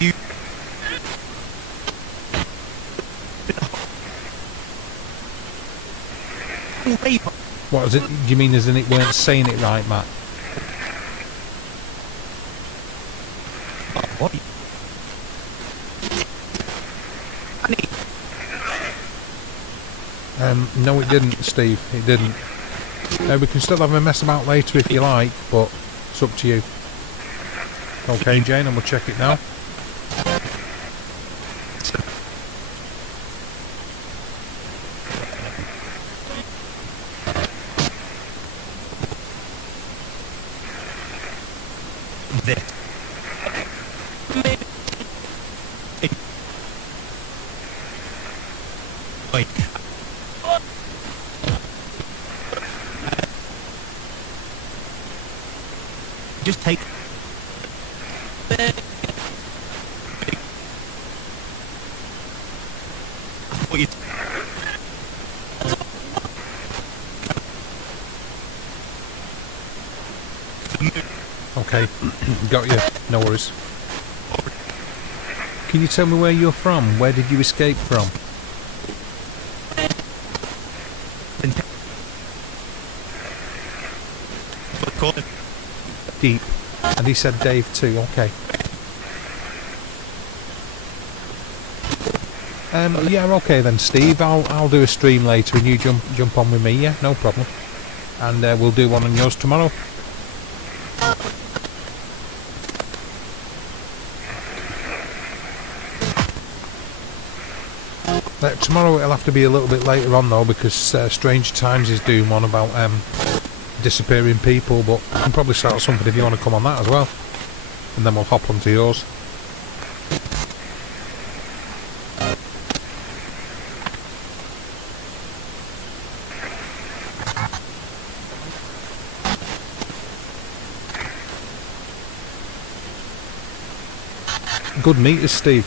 You. What is it? Do you mean as in it weren't saying it right, Matt? What? No, it didn't, Steve. It didn't. We can still have a mess about later if you like, but it's up to you. Okay, Jane, and we'll check it now. Wait. Just take. What you? Okay, got you. No worries. Can you tell me where you're from? Where did you escape from? Deep. And he said Dave too, okay. Yeah, okay then, Steve. I'll do a stream later and you jump on with me, yeah? No problem. And we'll do one on yours tomorrow. Tomorrow it'll have to be a little bit later on though, because Strange Times is doing one about disappearing people, but I can probably start something if you want to come on that as well, and then we'll hop onto yours. Good meters, Steve.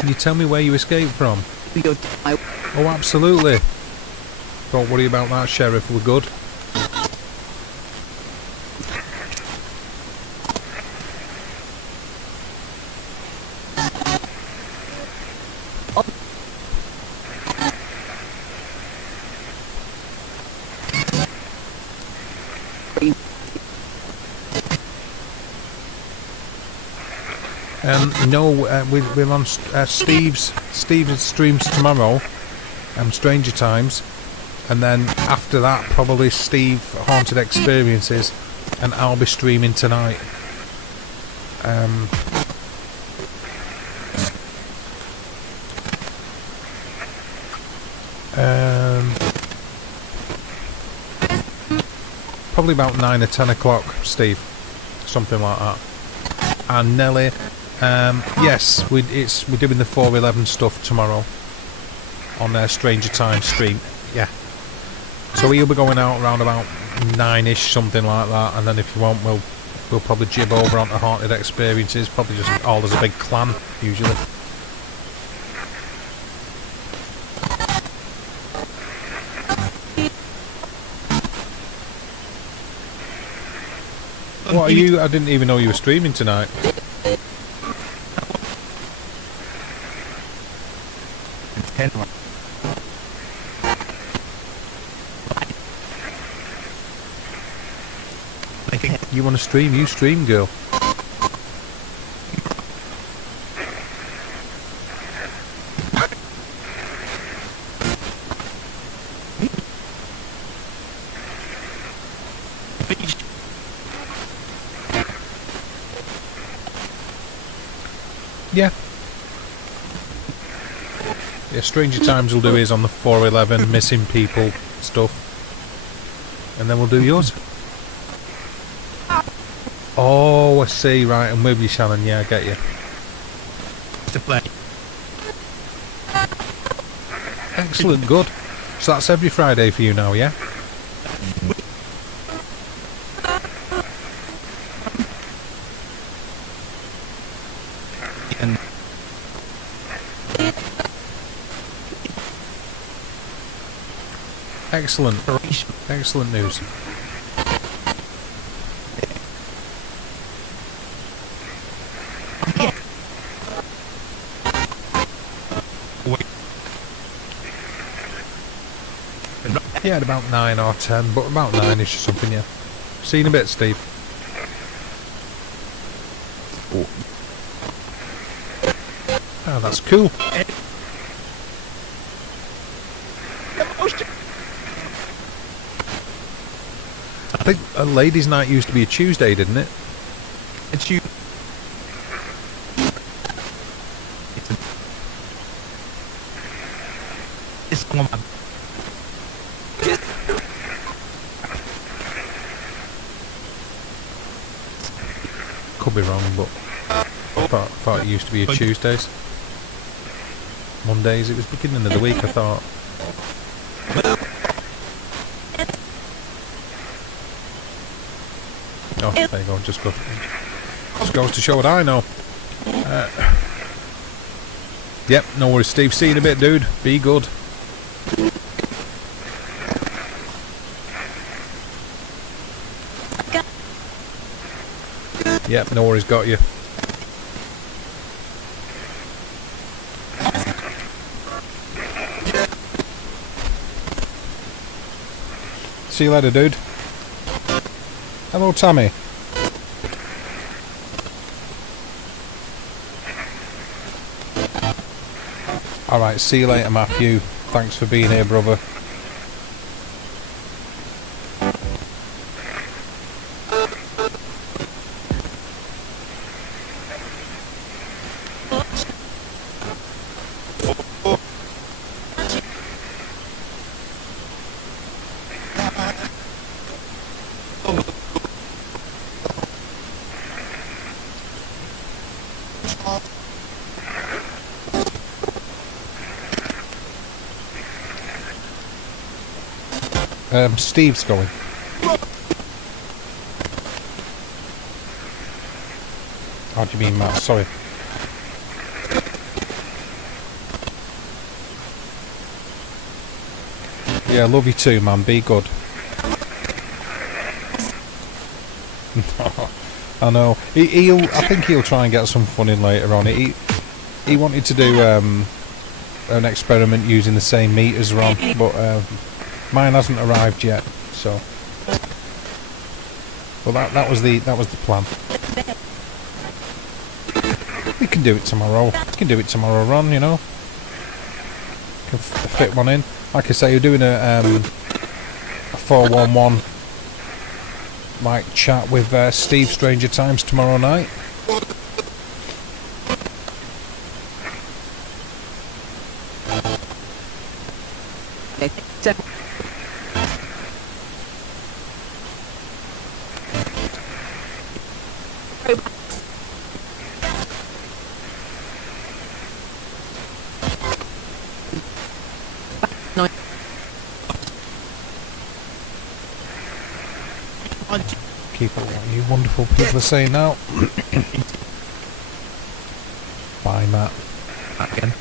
Can you tell me where you escaped from? Oh, absolutely. Don't worry about that, Sheriff. We're good. No, we're on Steve's streams tomorrow, Stranger Times, and then after that probably Steve Haunted Experiences, and I'll be streaming tonight. Probably about 9 or 10 o'clock, Steve, something like that. And Nelly. Yes, we're doing the 411 stuff tomorrow on their Stranger Times stream. Yeah. So he'll be going out around about 9ish, something like that, and then if you want, we'll probably jib over onto Haunted Experiences. Probably just all as a big clan usually. What are you? I didn't even know you were streaming tonight. You want to stream? You stream, girl. Yeah. Yeah, Stranger Times will do his on the 411 missing people stuff. And then we'll do yours. Oh, I see, right, I'm with you, Shannon, yeah, I get you. To play. Excellent, good. So that's every Friday for you now, yeah? And Excellent. Excellent news. Yeah, at about 9 or 10, but about 9ish or something, yeah. See you in a bit, Steve. Oh, that's cool. I think a ladies' night used to be a Tuesday, didn't it? it's you. It's on my Could be wrong, but I thought it used to be a Tuesdays. Mondays, it was beginning of the week, I thought. Oh, there you go, just goes to show what I know. Yep, no worries, Steve. See you in a bit, dude. Be good. Yep, no worries, got you. See you later, dude. Hello, Tammy. Alright, see you later, Matthew. Thanks for being here, brother. Steve's going. How do you mean, Matt? Sorry. Yeah, love you too, man. Be good. I know. I think he'll try and get some fun in later on. He wanted to do an experiment using the same meters, Ron, but mine hasn't arrived yet. So, well, that was the plan. We can do it tomorrow. We can do it tomorrow, Ron. You know, can fit one in. Like I say, you're doing a 411 like chat with Steve Stranger Times tomorrow night. Keep up what you wonderful people are saying now. Bye, Matt. Again.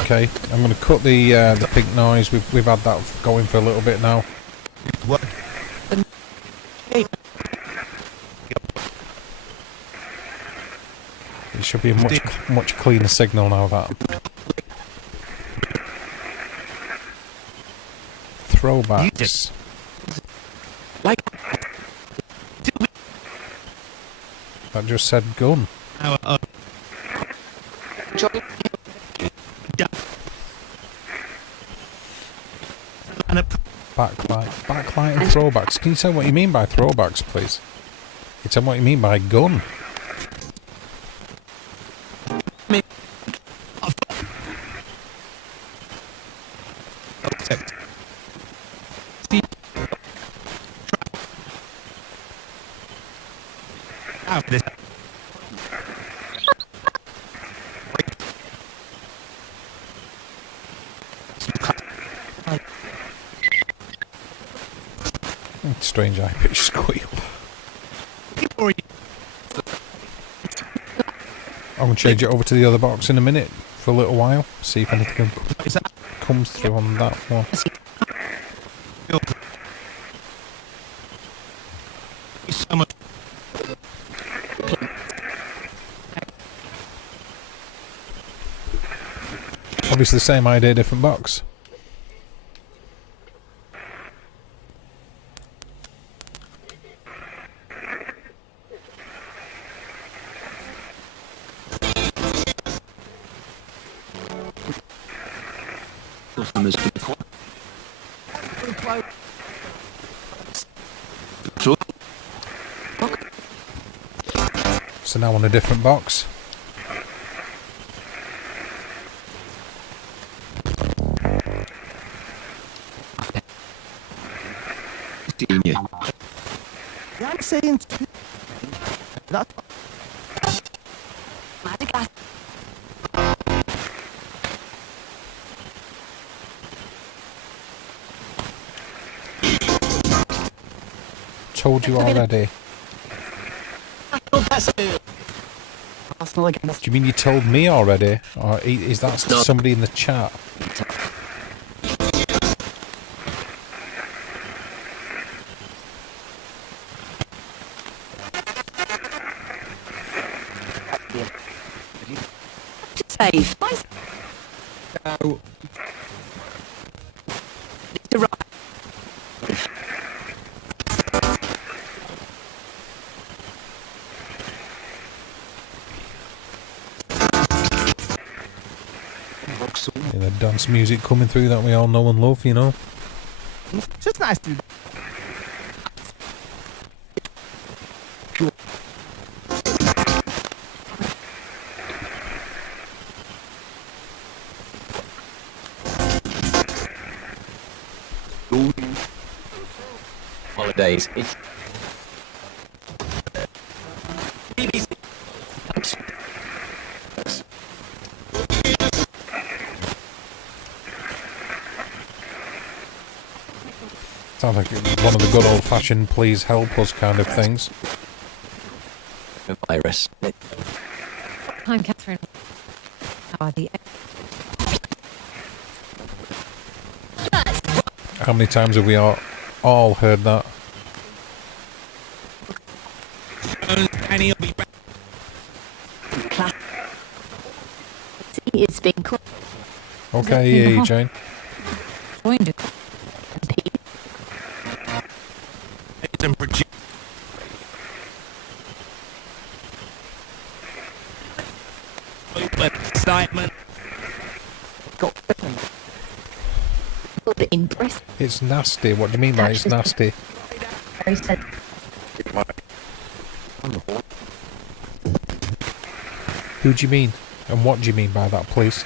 Okay, I'm going to cut the pink noise. We've had that going for a little bit now. What? It should be a much cleaner signal now. That throwbacks. Like. That just said gun. Backlight and throwbacks. Can you tell me what you mean by throwbacks, please? Can you tell me what you mean by gun? Strange high pitch squeal. I'm going to change it over to the other box in a minute for a little while. See if anything comes through on that one. So much. Obviously the same idea, different box. So now on a different box. I'm saying that. Told you already. Arsenal again. Do you mean you told me already? Or is that somebody in the chat? Save. No. You know, dance music coming through that we all know and love, you know. It's just nice to. Holidays. Sounds like one of the good old-fashioned "please help us" kind of things. Virus. I'm Catherine. How are the How many times have we all heard that? class? It's been called. Okay, yeah, Jane. Joined a Excitement. got in Bristol. It's nasty. What do you mean by it's nasty? Very said Who do you mean? And what do you mean by that, please?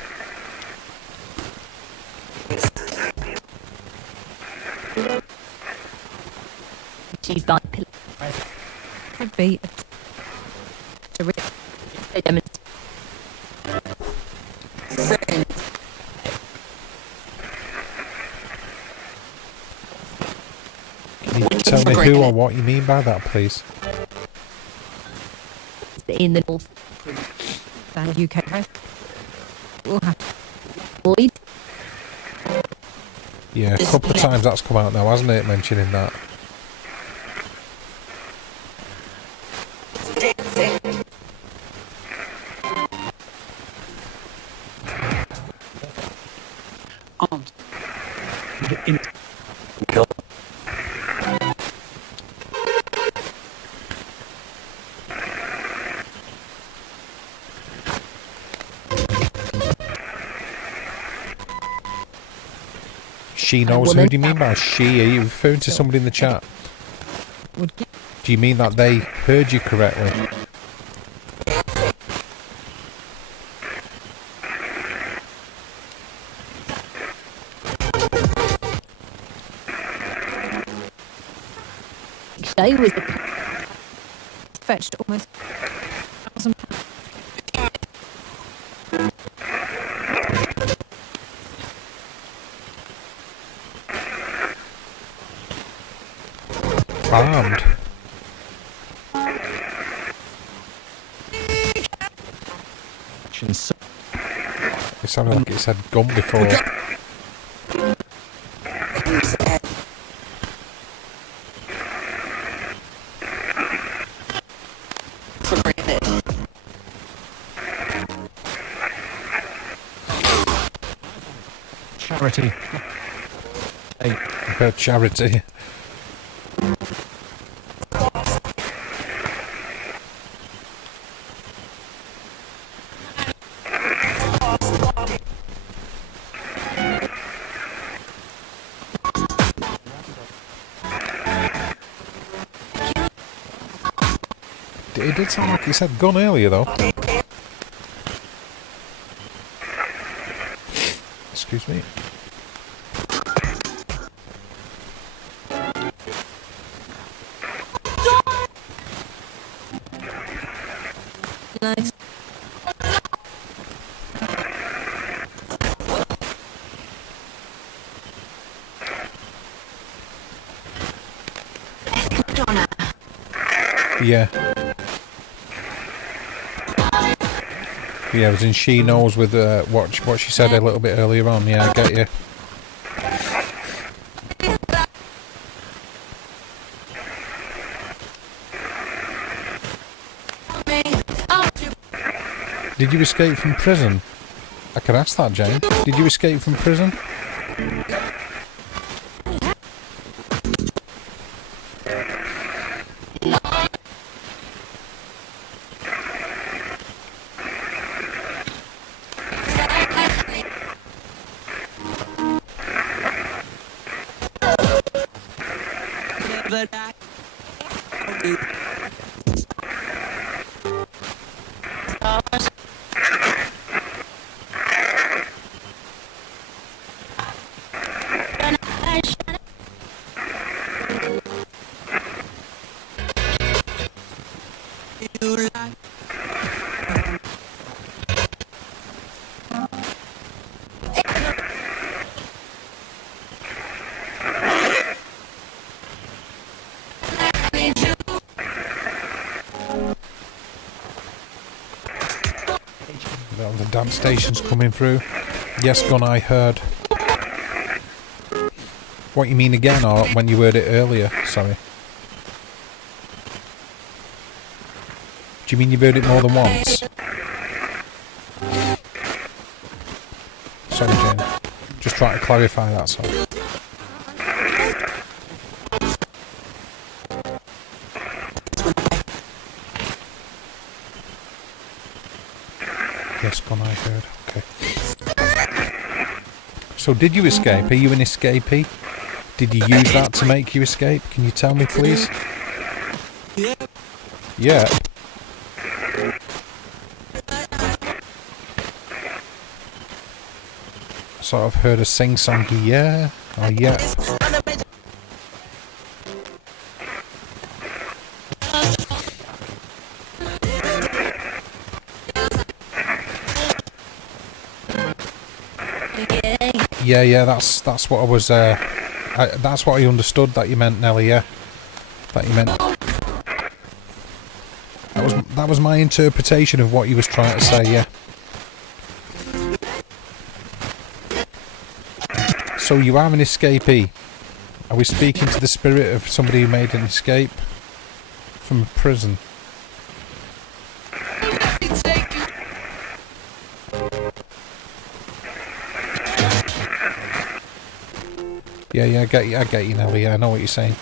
achieved by Pilar. Could be a demonstration. Can you tell me who or what you mean by that, please? In the North UK press. We'll have Lloyd. Yeah, a couple of times that's come out now, hasn't it, mentioning that? Armed. In. She knows. Who do you mean by she? Are you referring to somebody in the chat? Would get Do you mean that they heard you correctly? stay with the fetched almost £1,000. Armed. It sounded like it said gun before. Charity. Hey. About charity. It did sound like he said gun earlier, though. Excuse me. Nice. Yeah. Yeah, it was in She Knows with what she said a little bit earlier on. Yeah, I get you. Did you escape from prison? I could ask that, Jane. Did you escape from prison? Well, the dance station's coming through. Yes, Gun, I heard. What you mean again, or when you heard it earlier? Sorry. Do you mean you've heard it more than once? Sorry, Jane. Just trying to clarify that, sorry. Yes, Gun, I heard. Okay. So did you escape? Are you an escapee? Did you use that to make you escape? Can you tell me, please? Yeah. Sort of heard a sing-songy yeah, or yeah. Yeah, that's what I was, that's what I understood that you meant, Nelly, yeah. That you meant. That was my interpretation of what you was trying to say, yeah. So you are an escapee. Are we speaking to the spirit of somebody who made an escape from a prison? Yeah, I get you, Nelly. Yeah, I know what you're saying.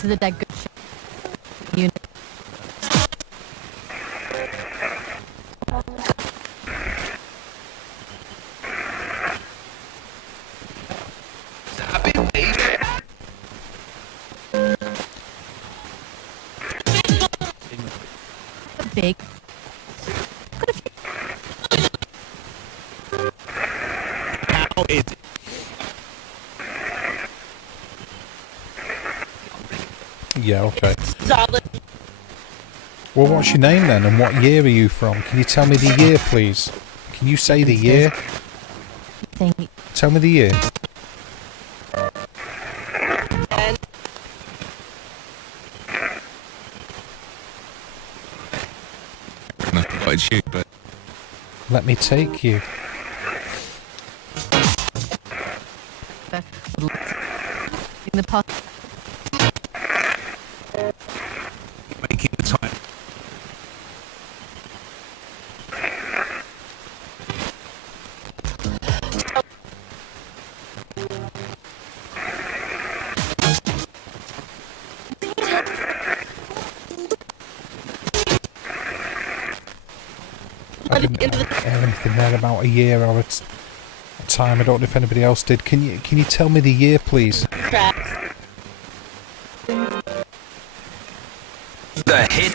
To the dead good shit. Unit. Big. How is it? Yeah, okay. Well, what's your name then, and what year are you from? Can you tell me the year, please? Can you say the year? Tell me the year. But Let me take you. In the pot. making the time. I didn't hear anything there about a year or a time. I don't know if anybody else did. Can you tell me the year, please? The hit.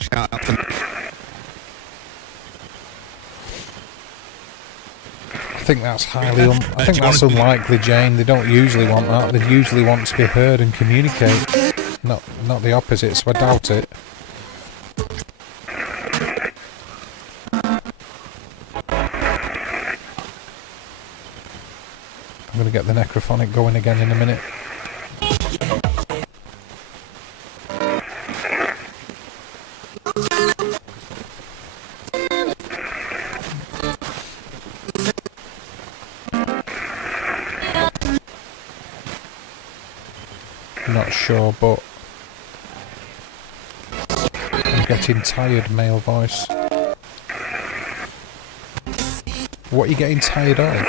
Shout out to I think that's I think that's unlikely, Jane. They don't usually want that. They usually want to be heard and communicate. Not the opposite, so I doubt it. I'm going to get the necrophonic going again in a minute. Not sure, but I'm getting tired, male voice. What are you getting tired of?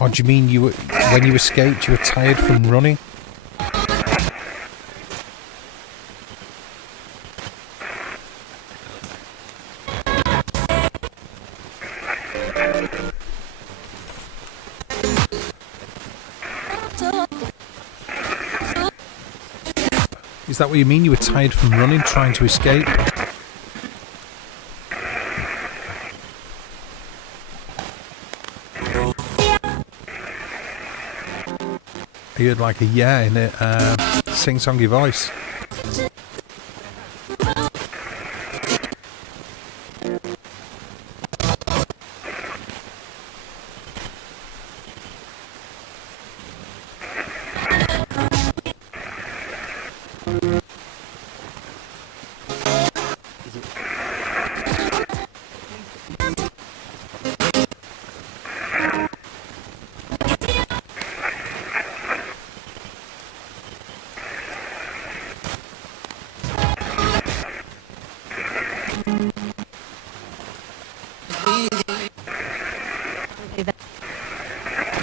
Or do you mean when you escaped you were tired from running? Is that what you mean? You were tired from running, trying to escape? I heard like a yeah in it, sing-songy voice.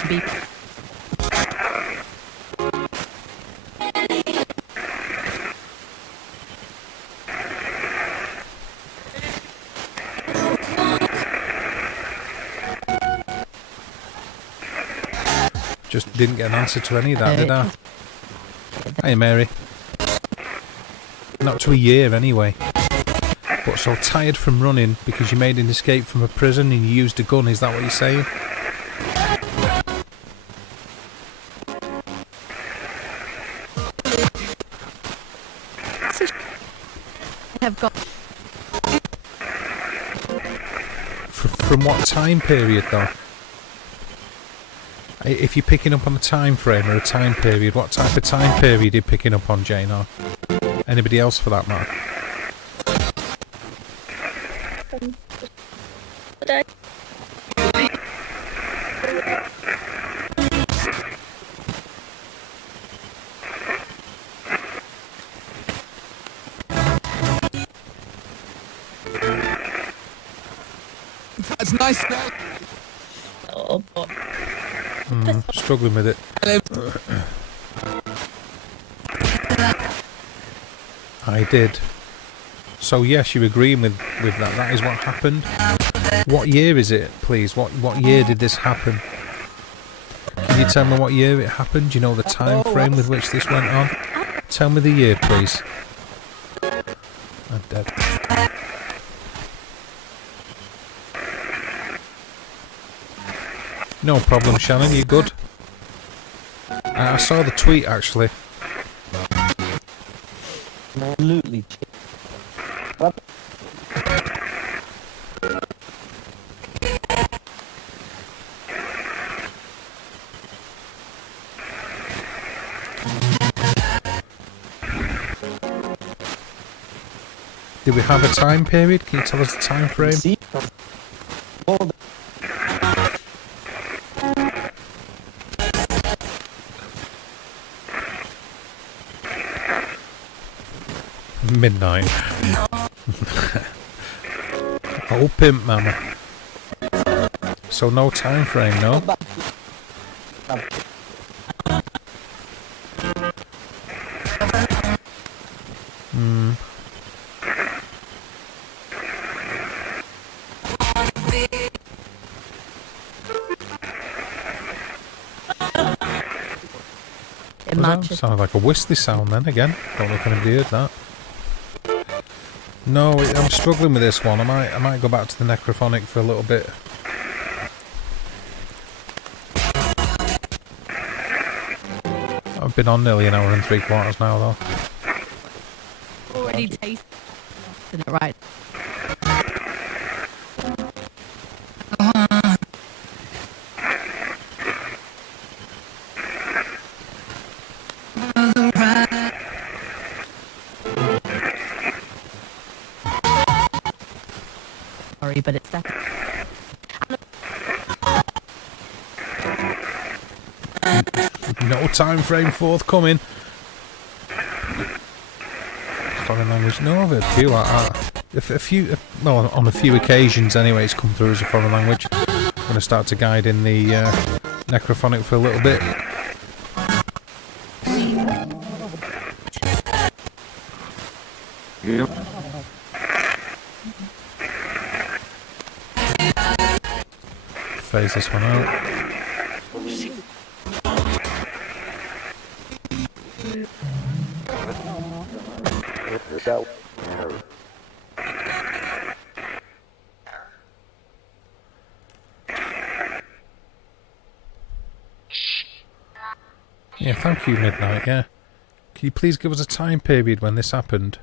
Beep. Just didn't get an answer to any of that, did I? Hey Mary. Not to a year anyway. But so tired from running because you made an escape from a prison and you used a gun, is that what you're saying? Have got From what time period though? If you're picking up on a time frame or a time period, what type of time period are you picking up on, Jane, or anybody else for that matter? That's nice. Oh boy. Struggling with it. I did. So yes, you're agreeing with that. That is what happened. What year is it, please? What year did this happen? Can you tell me what year it happened? Do you know the time frame with which this went on? Tell me the year, please. I'm dead. No problem, Shannon. You good? I saw the tweet actually. Absolutely. Did we have a time period? Can you tell us the time frame? See? All the Midnight. Oh, pimp, mama. So no time frame, no? Sounded like a whistly sound then again. Don't know if anybody heard that. No, I'm struggling with this one. I might go back to the necrophonic for a little bit. I've been on nearly an hour and 3/4 now though. already tasted it, right? Sorry, but it's that. No time frame forthcoming. Foreign language. No, I've heard a few like that. Well, on a few occasions anyway, it's come through as a foreign language. I'm going to start to guide in the necrophonic for a little bit. Yep. Phase this one out. Yeah, thank you, Midnight, yeah. Can you please give us a time period when this happened?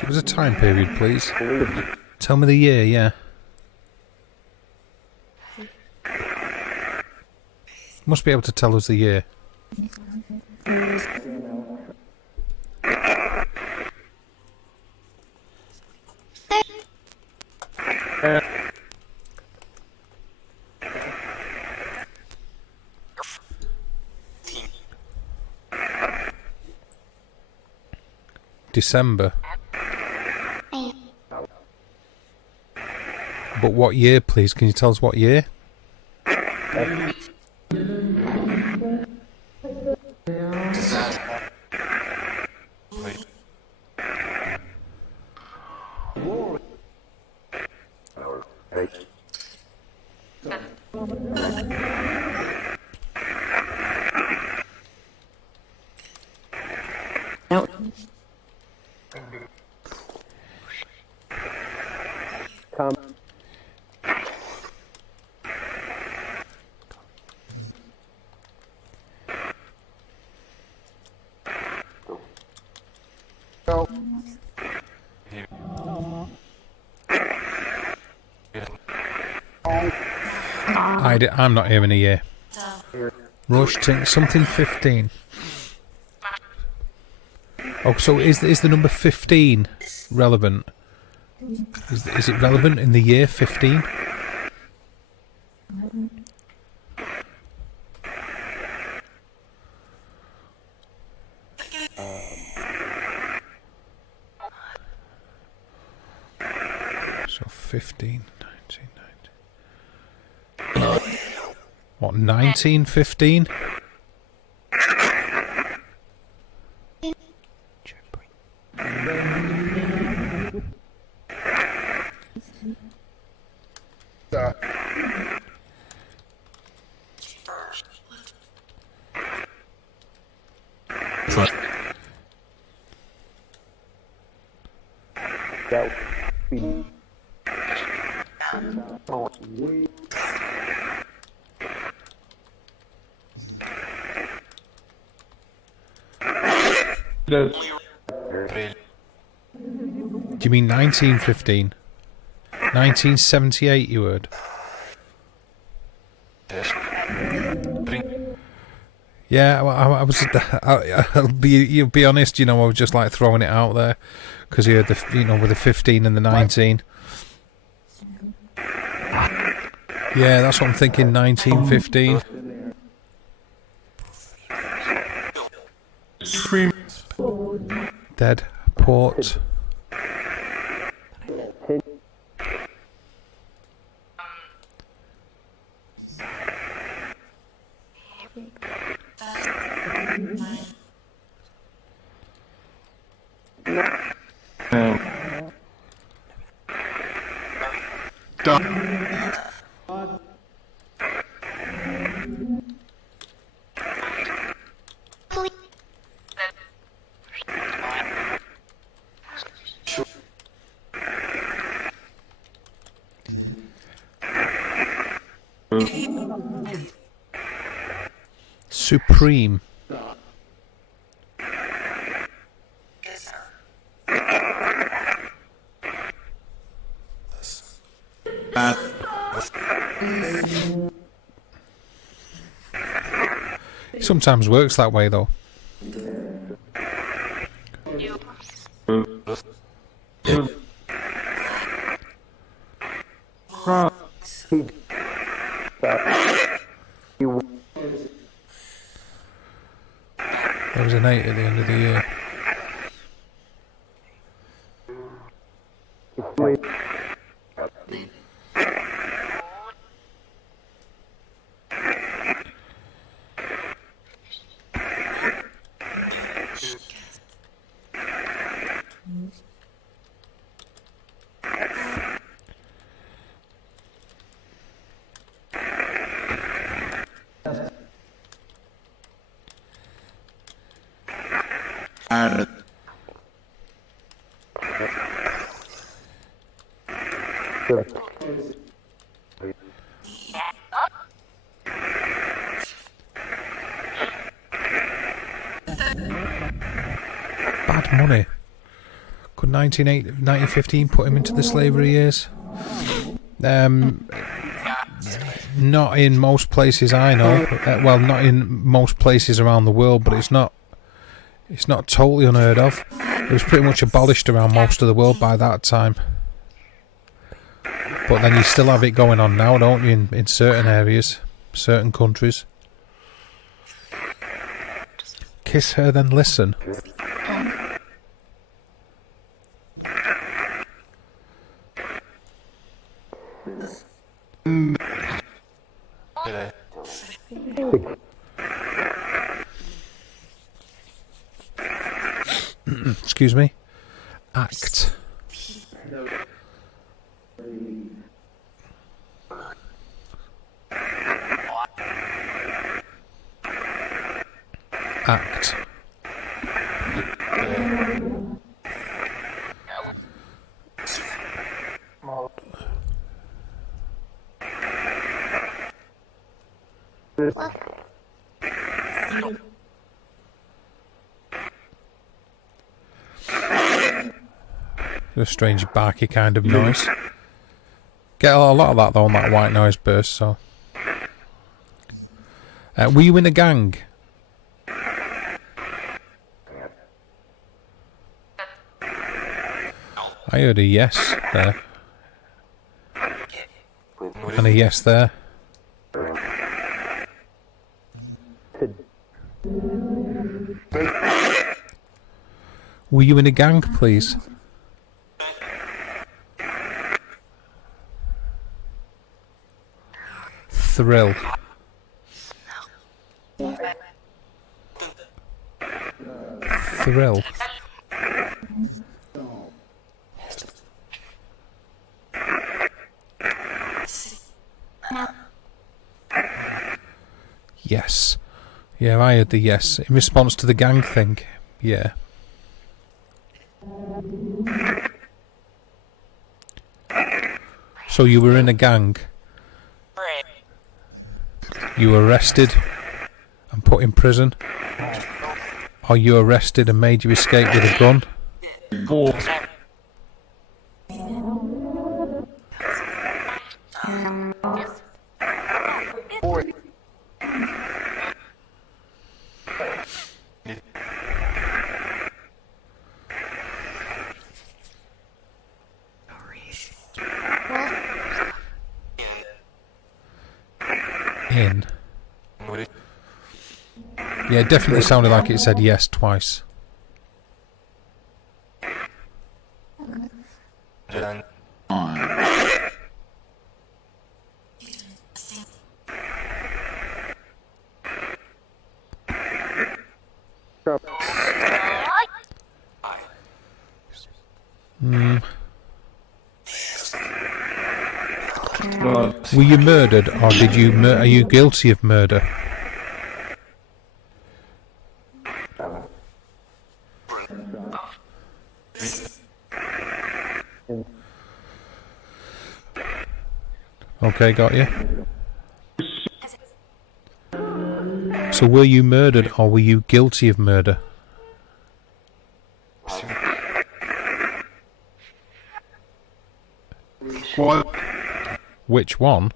Give us a time period, please. Tell me the year, yeah. Must be able to tell us the year. December. But what year, please? Can you tell us what year? Now, I'm not hearing a year. Rush, something 15. Oh, so is the number 15 relevant? Is it relevant in the year 15? So 15, 19, 19. What, 1915? Do you mean 1915? 1978, you heard? Yeah, I was. You'll be honest. You know, I was just like throwing it out there because you had with the 15 and the 19. Yeah, that's what I'm thinking. 1915. Dead port. Supreme. It sometimes works that way though. There was an 8 at the end of the year. Bad money. Could 1915 put him into the slavery years? Not in most places I know. Well, not in most places around the world, but it's not totally unheard of. It was pretty much abolished around most of the world by that time. But then you still have it going on now, don't you, in certain areas, certain countries. Kiss her, then listen. Excuse me. Act. Act. A strange barky kind of noise. Get a lot of that though on that white noise burst. So, were you in a gang? I heard a yes there, and a yes there. Were you in a gang, please? Thrill. Thrill. Yes. Yeah, I heard the yes. In response to the gang thing. Yeah. So you were in a gang. You were arrested and put in prison. Or you arrested and made you escape with a gun. In. Yeah, it definitely sounded like it said yes twice. Were you murdered, or did you? Are you guilty of murder? Okay, got you. So were you murdered, or were you guilty of murder? Which one?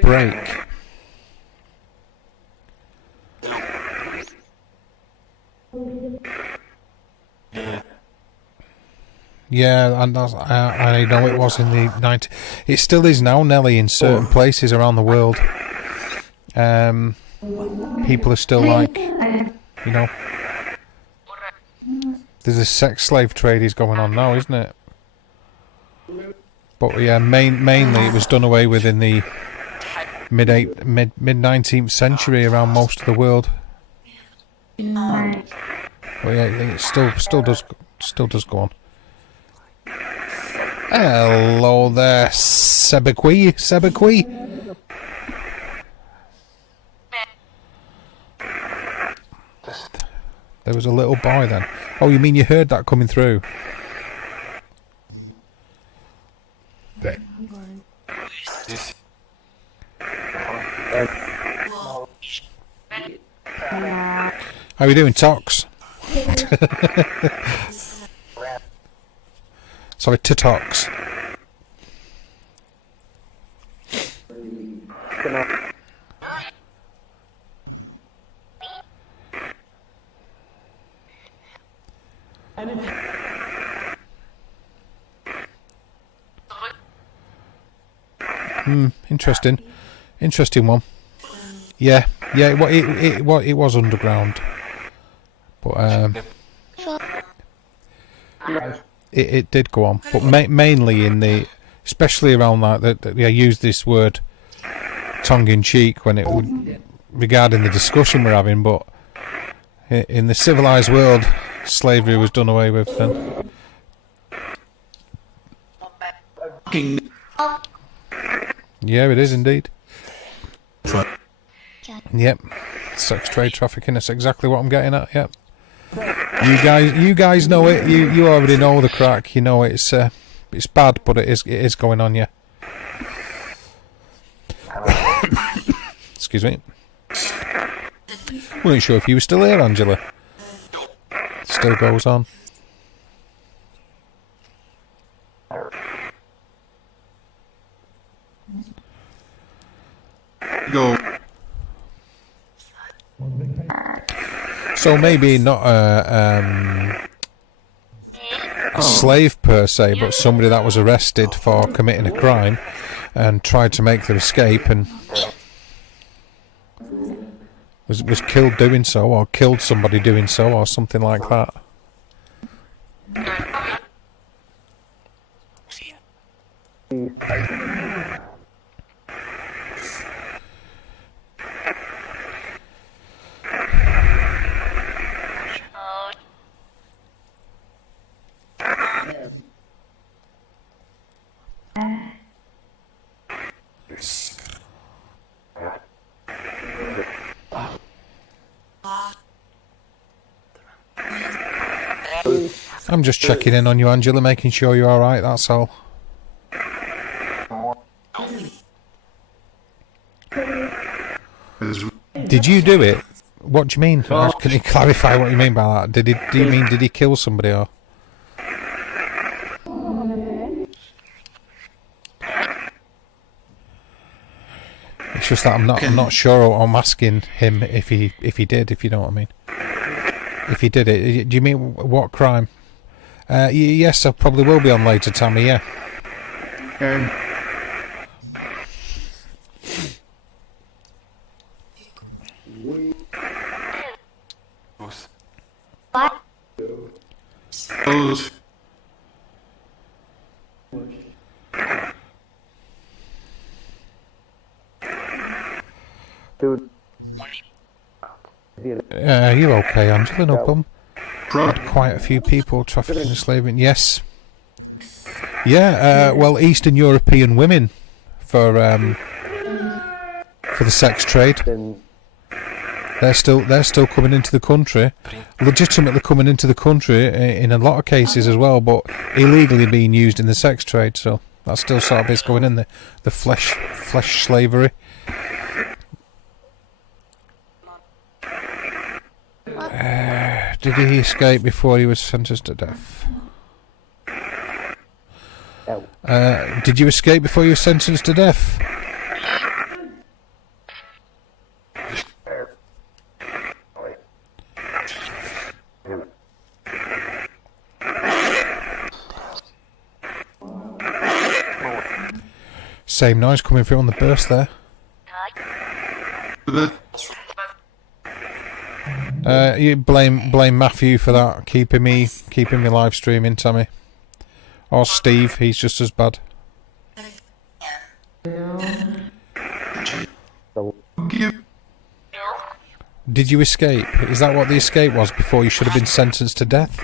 Break. Yeah, and I know it was in the 90s. It still is now, Nelly, in certain places around the world. People are still like, you know, there's a sex slave trade is going on now, isn't it? But yeah, mainly it was done away with in the mid 19th century around most of the world. But yeah, it still does go on. Hello there, Sebekwe. There was a little boy then. Oh, you mean you heard that coming through? How are you doing, Tox? Sorry, Titox. Interesting one. Yeah, it was underground, but it did go on, but mainly in the, especially around that I used this word tongue in cheek when it would, regarding the discussion we're having, but in the civilized world, slavery was done away with then. Yeah, it is indeed. Yep, sex trade trafficking. That's exactly what I'm getting at. Yep. You guys know it. You already know the crack. You know it's bad, but it is going on. Yeah. Excuse me. Weren't sure if you were still here, Angela. Still goes on. Go. So maybe not a slave per se, but somebody that was arrested for committing a crime and tried to make their escape and was killed doing so, or killed somebody doing so, or something like that. I'm just checking in on you, Angela, making sure you're alright, that's all. Did you do it? What do you mean? Can you clarify what you mean by that? Do you mean did he kill somebody or? It's just that I'm not sure. I'm asking him if he did, if you know what I mean. If he did it, do you mean what crime? Yes, I probably will be on later, Tammy. Yeah. You're okay, Angela, no problem. Had quite a few people trafficking and slaving. Yes. Yeah, well, Eastern European women for the sex trade. They're still coming into the country, legitimately coming into the country in a lot of cases as well, but illegally being used in the sex trade. So that still sort of is going in the flesh slavery. Did he escape before he was sentenced to death? Did you escape before you were sentenced to death? same noise coming through on the burst there. You blame Matthew for that, keeping me live streaming, Tommy. Or Steve, he's just as bad. Did you escape? Is that what the escape was before you should have been sentenced to death?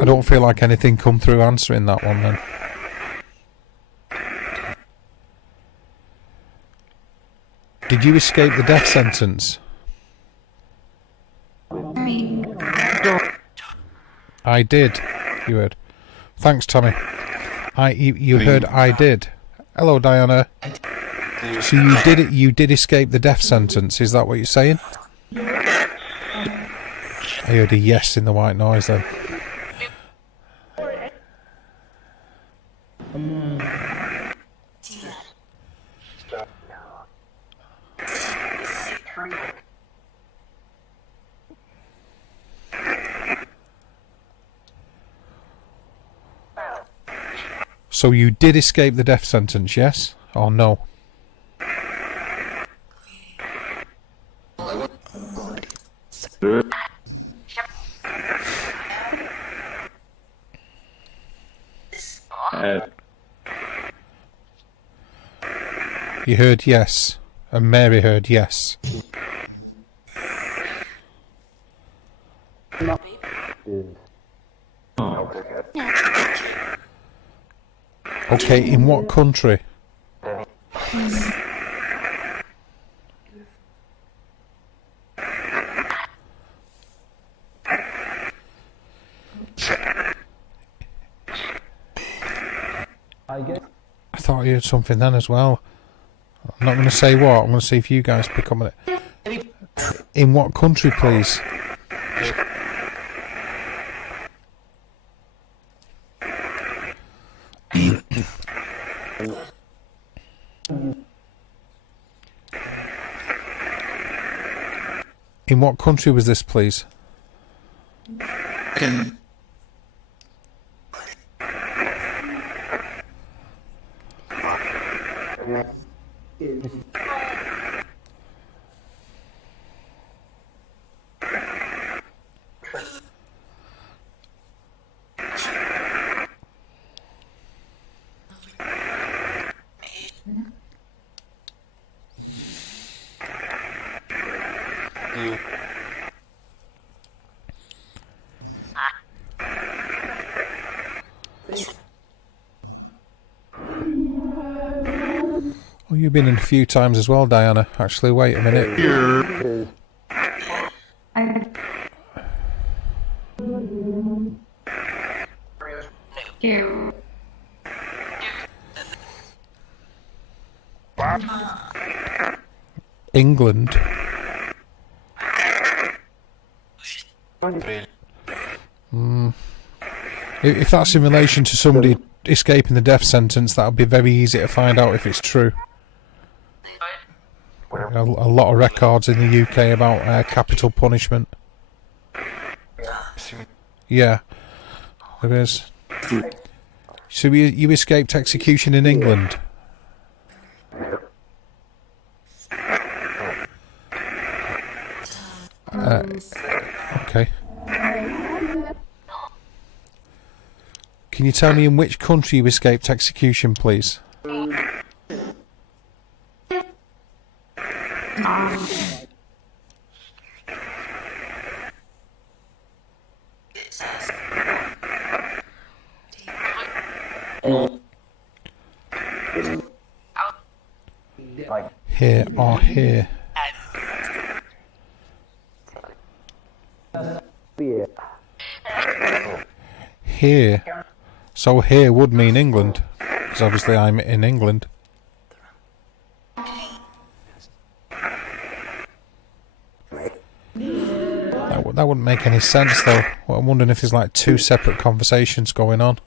I don't feel like anything come through answering that one then. Did you escape the death sentence? I did. You heard. Thanks, Tommy. You heard I did. Hello, Diana. So you did escape the death sentence, is that what you're saying? I heard a yes in the white noise then. So you did escape the death sentence, yes or no? You heard yes, and Mary heard yes. Okay, in what country? I thought you heard something then as well. I'm not going to say what, I'm going to see if you guys pick up on it. In what country, please? In what country was this, please? Oh, you've been in a few times as well, Diana. Actually, wait a minute. England. If that's in relation to somebody escaping the death sentence, that would be very easy to find out if it's true. A lot of records in the UK about capital punishment. Yeah, there is. So you escaped execution in England? Okay. Can you tell me in which country you escaped execution, please? Here or here? Here. So here would mean England. because obviously I'm in England. That wouldn't make any sense though. Well, I'm wondering if there's like two separate conversations going on.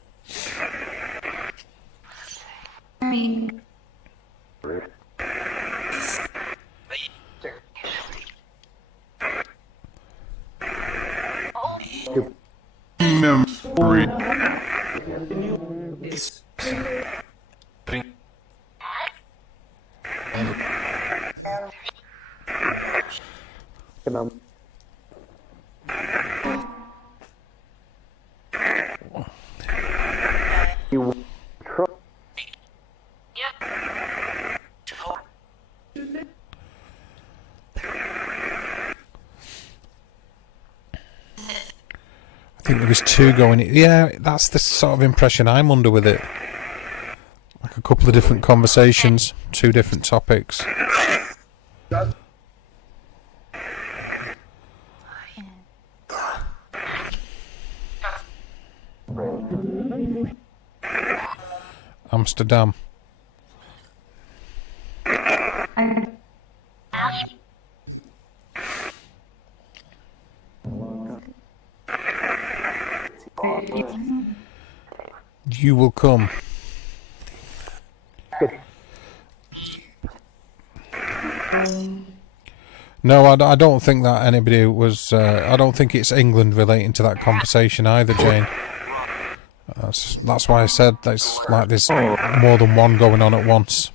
I think there was two going. Yeah, that's the sort of impression I'm under with it. Like a couple of different conversations, two different topics. Amsterdam. You will come. No, I don't think that anybody was... I don't think it's England relating to that conversation either, Jane. That's why I said that's like there's more than one going on at once.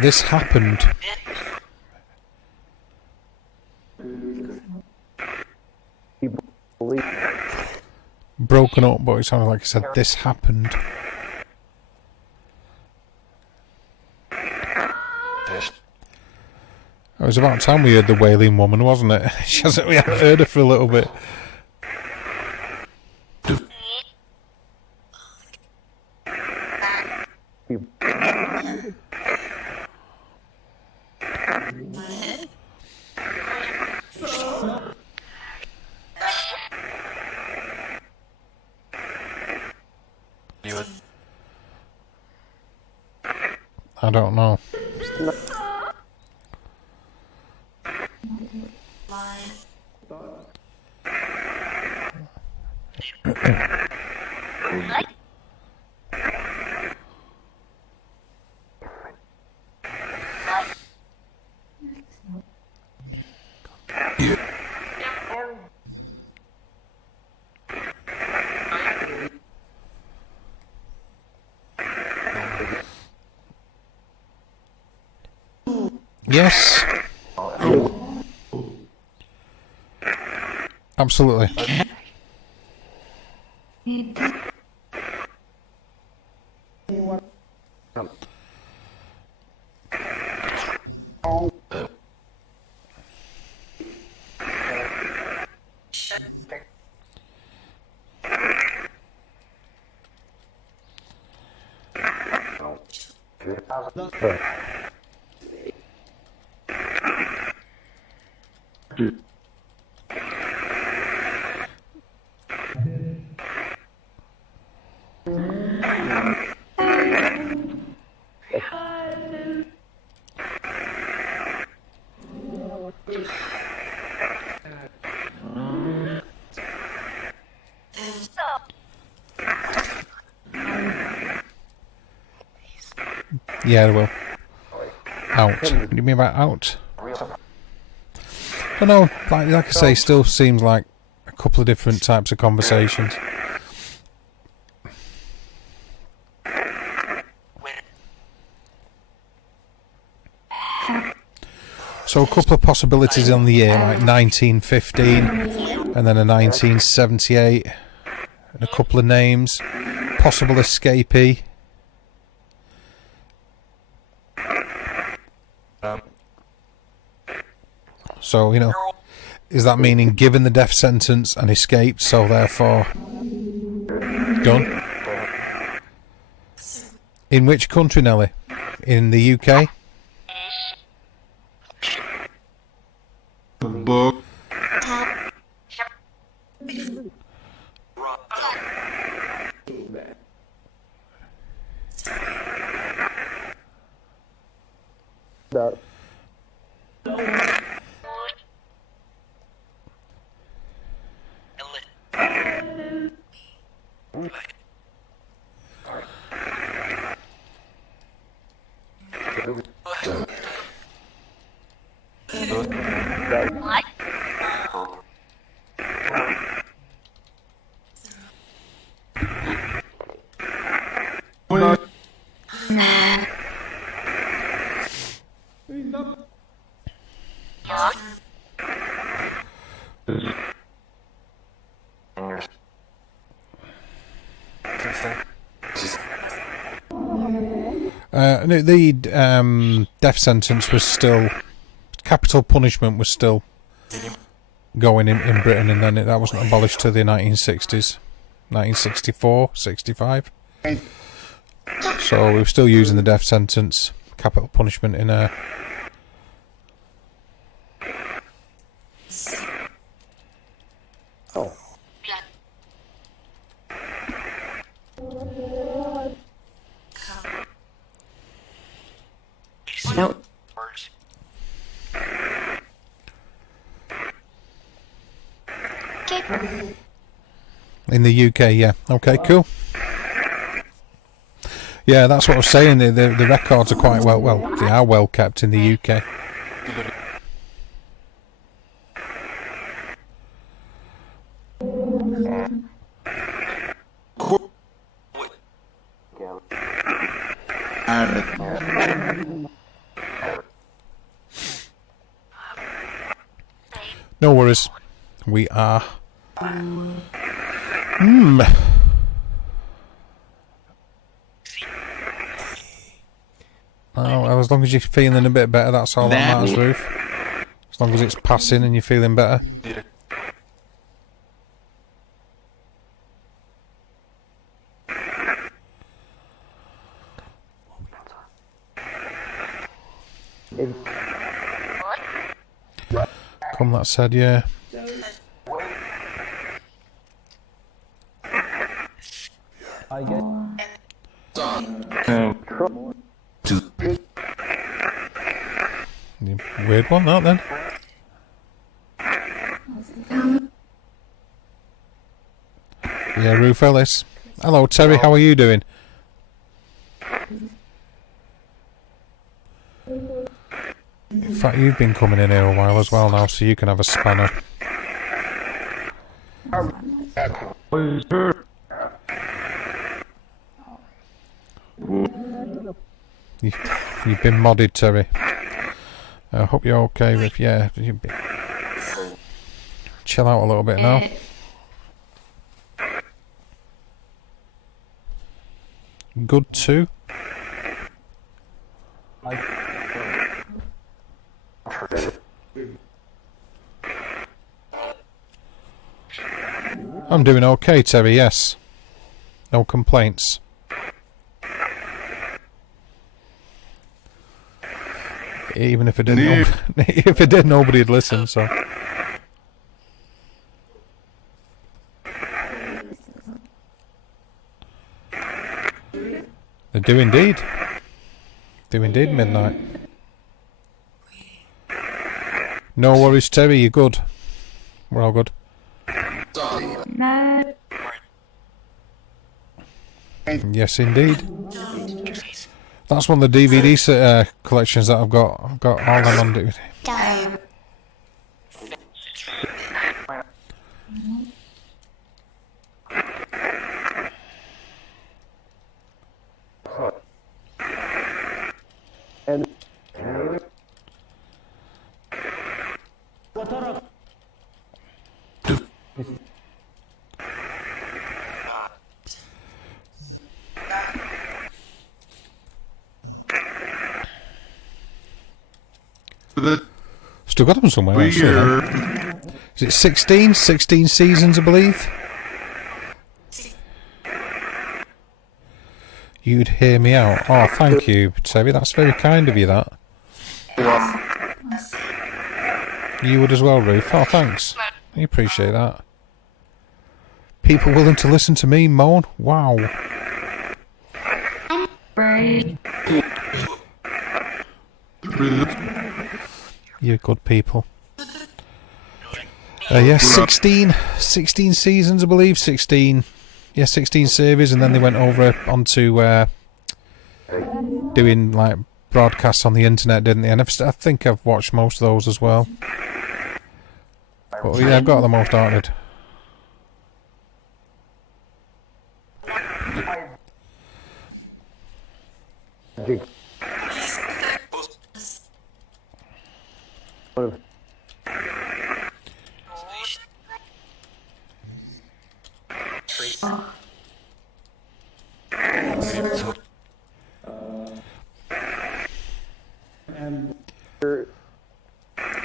This happened. Broken up, but it sounded like I said this happened. It was about time we heard the wailing woman, wasn't it? We hadn't heard her for a little bit. I don't know. Yes. Absolutely. Yeah, I will. Out. What do you mean by out? I don't know. Like I say, still seems like a couple of different types of conversations. So a couple of possibilities on the year, like 1915, and then a 1978, and a couple of names. Possible escapee. So, you know, is that meaning given the death sentence and escaped, so therefore Done. In which country, Nelly? In the UK? No, the death sentence was still, capital punishment was still going in Britain, and then that wasn't abolished till the 1960s, 1964, 65. So we were still using the death sentence, capital punishment in a. Oh. No. In the UK, yeah. Okay, cool. Yeah, that's what I was saying. The records are quite well, they are well kept in the UK. No worries. We are. Oh, as long as you're feeling a bit better, that's all that matters, Ruth. As long as it's passing and you're feeling better. Come, that said, yeah. I get. Weird one, that then. Yeah, Ruth Ellis. Hello, Terry. How are you doing? In fact, you've been coming in here a while as well now, so you can have a spanner. You've been modded, Terry. I hope you're okay with, yeah. Chill out a little bit now. Good too. I'm doing okay, Terry, yes. No complaints. Even if it didn't, if it did, nobody'd listen. So they do indeed. Do indeed, Midnight. No worries, Terry. You're good. We're all good. Yes, indeed. That's one of the DVD collections that I've got. I've got all them on DVD. Still got them somewhere. Is it 16? 16 seasons, I believe. You'd hear me out. Oh, thank you, Terry. That's very kind of you, that. You would as well, Ruth. Oh, thanks. I appreciate that. People willing to listen to me moan? Wow. You're good people. Yeah, 16 seasons, I believe. 16 series, and then they went over onto doing like broadcasts on the internet, didn't they? And I think I've watched most of those as well. But yeah, I've got the most started.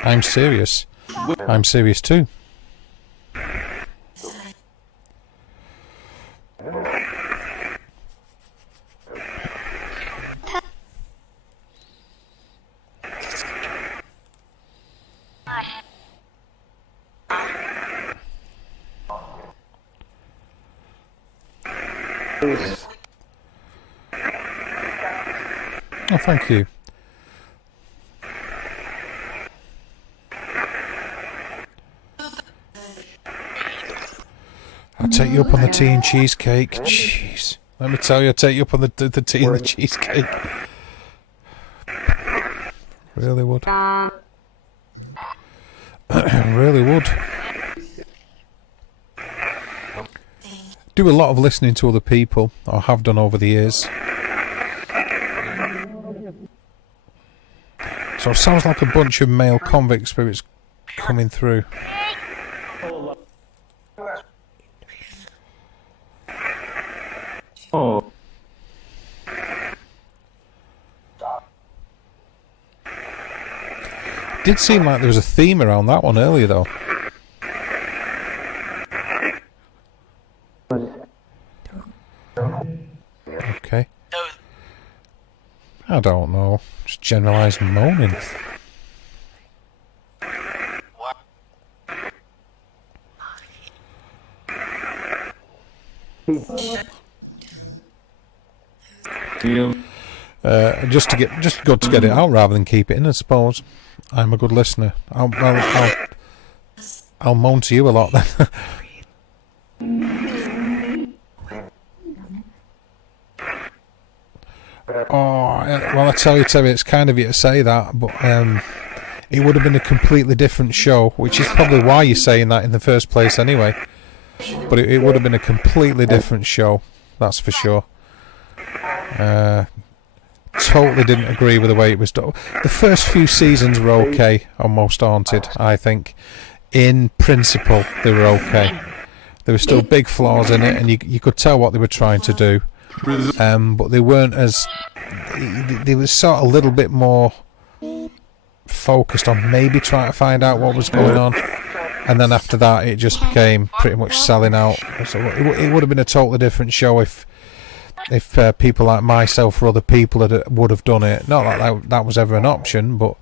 I'm serious. I'm serious too. Oh, thank you. I'll take you up on the tea and cheesecake. Jeez. Let me tell you, I'll take you up on the tea and the cheesecake. Really would. Really would. Do a lot of listening to other people, or have done over the years. So it sounds like a bunch of male convict spirits coming through. Oh. Did seem like there was a theme around that one earlier, though. Okay. I don't know. Just generalised moaning. Just good to get it out rather than keep it in, I suppose. I'm a good listener. I'll moan to you a lot then. Well, I tell you, Terry, it's kind of you to say that, but it would have been a completely different show, which is probably why you're saying that in the first place anyway. But it would have been a completely different show, that's for sure. Totally didn't agree with the way it was done. The first few seasons were okay on Most Haunted, I think. In principle, they were okay. There were still big flaws in it, and you could tell what they were trying to do. But they weren't as... They were sort of a little bit more focused on maybe trying to find out what was going on. And then after that, it just became pretty much selling out. So it would have been a totally different show if people like myself or other people would have done it. Not like that was ever an option, but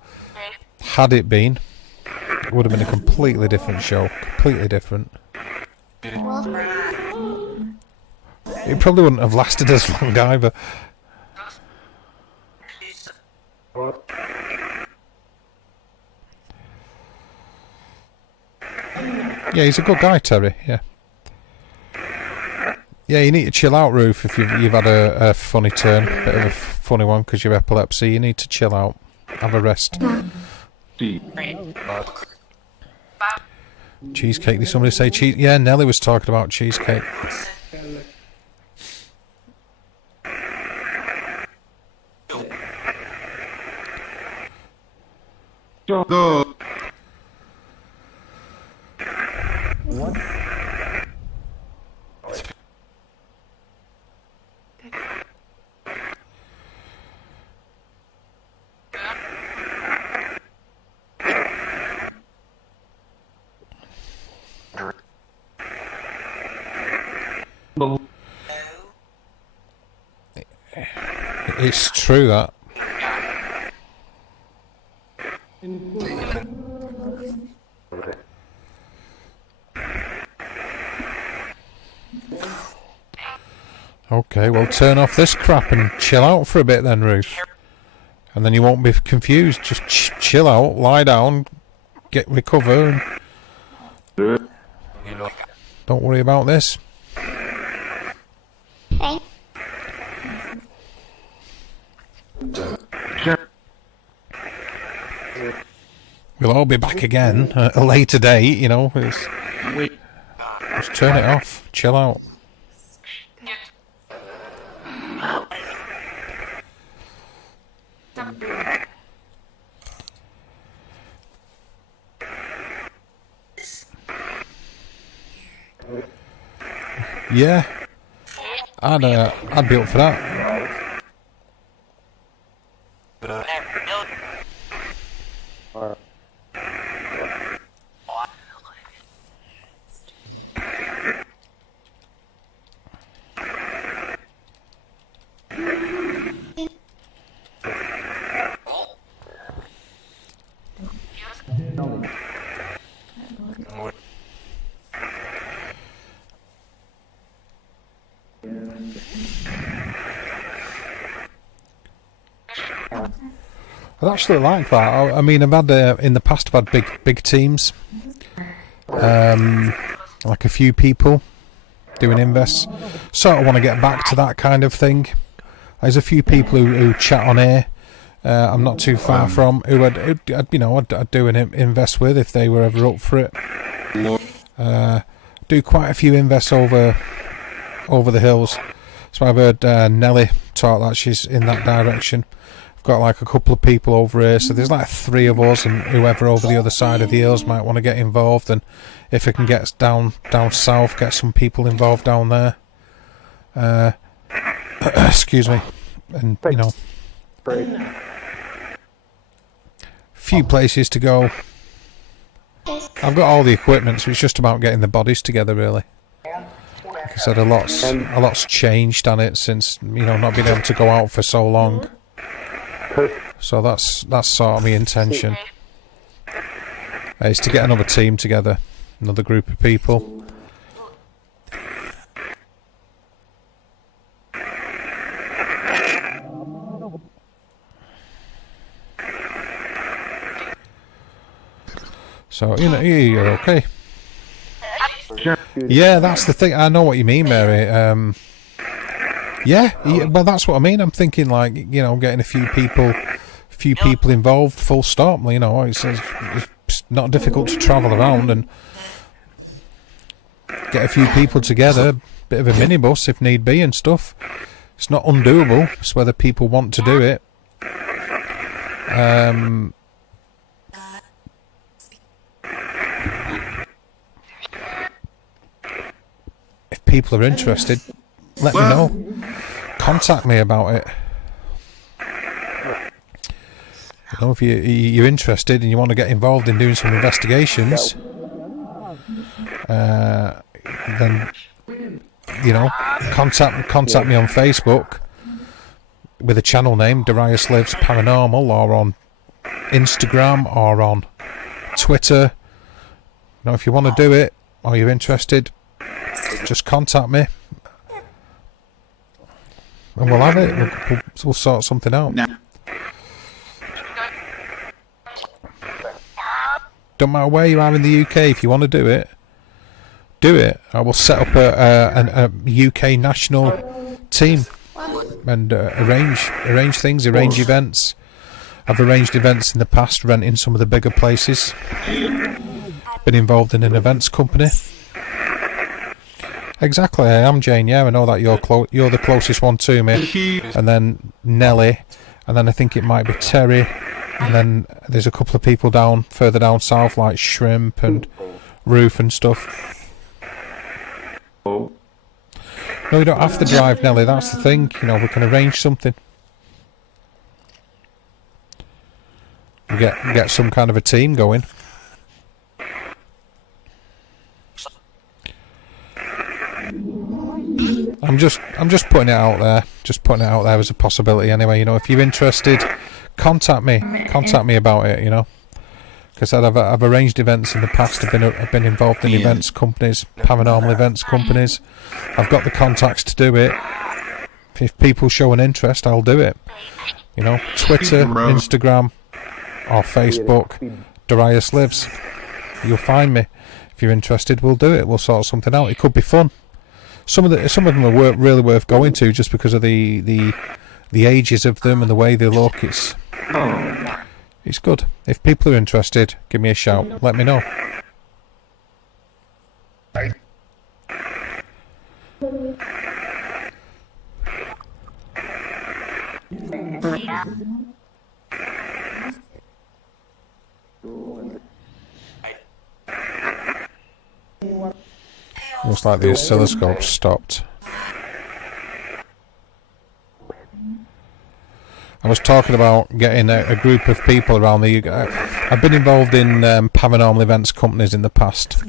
had it been, it would have been a completely different show. Completely different. It probably wouldn't have lasted as long either. Yeah, he's a good guy, Terry. Yeah. Yeah, you need to chill out, Ruth, if you've had a funny turn, a bit of a funny one because you're epilepsy. You need to chill out, have a rest. Cheesecake, did somebody say cheese? Yeah, Nelly was talking about cheesecake. What? It's true that. Okay, well turn off this crap and chill out for a bit then, Ruth. And then you won't be confused. Just chill out, lie down, recover. And don't worry about this. We'll all be back again at a later date, you know. Just turn it off, chill out. Yeah, I'd be up for that. I'd actually like that. I mean, I've had in the past I've had big teams, like a few people doing invests. Sort of want to get back to that kind of thing. There's a few people who chat on air. I'm not too far from who I'd do an invest with if they were ever up for it. Do quite a few invests over the hills. So I've heard Nelly talk that she's in that direction. Got like a couple of people over here, so there's like 3 of us, and whoever over the other side of the hills might want to get involved. And if it can get us down south, get some people involved down there. Excuse me, and you know, few places to go. I've got all the equipment, so it's just about getting the bodies together, really. Like I said, a lot's changed on it since, you know, not being able to go out for so long. So that's sort of my intention. Is to get another team together, another group of people. So you know, you're okay. Yeah, that's the thing. I know what you mean, Mary. Yeah, well, that's what I mean. I'm thinking, like, you know, getting a few people involved. Full stop. You know, it's not difficult to travel around and get a few people together. Bit of a minibus if need be and stuff. It's not undoable. It's whether people want to do it. If people are interested, let me know. Contact me about it. You know, if you're interested and you want to get involved in doing some investigations, then you know, contact me on Facebook with a channel name, Darius Lives Paranormal, or on Instagram or on Twitter. You know, if you want to do it or you're interested, just contact me. And we'll have it. We'll sort something out. Don't matter where you are in the UK. If you want to do it, do it. I will set up a UK national team and arrange things, arrange events. I've arranged events in the past, renting some of the bigger places. Been involved in an events company. Exactly, I am Jane. Yeah, I know that you're the closest one to me, and then Nelly, and then I think it might be Terry, and then there's a couple of people further down south like Shrimp and Roof and stuff. No, you don't have to drive, Nelly. That's the thing. You know, we can arrange something. We get some kind of a team going. I'm just putting it out there. Just putting it out there as a possibility. Anyway, you know, if you're interested, contact me. Contact me about it. You know, because I've arranged events in the past. I've been involved in events companies, paranormal events companies. I've got the contacts to do it. If people show an interest, I'll do it. You know, Twitter, Instagram, or Facebook. Darius Lives. You'll find me. If you're interested, we'll do it. We'll sort something out. It could be fun. Some of them are really worth going to just because of the ages of them and the way they look. It's good. If people are interested, give me a shout. Let me know. Looks like the oscilloscope stopped. I was talking about getting a group of people around the UK. I've been involved in paranormal events companies in the past.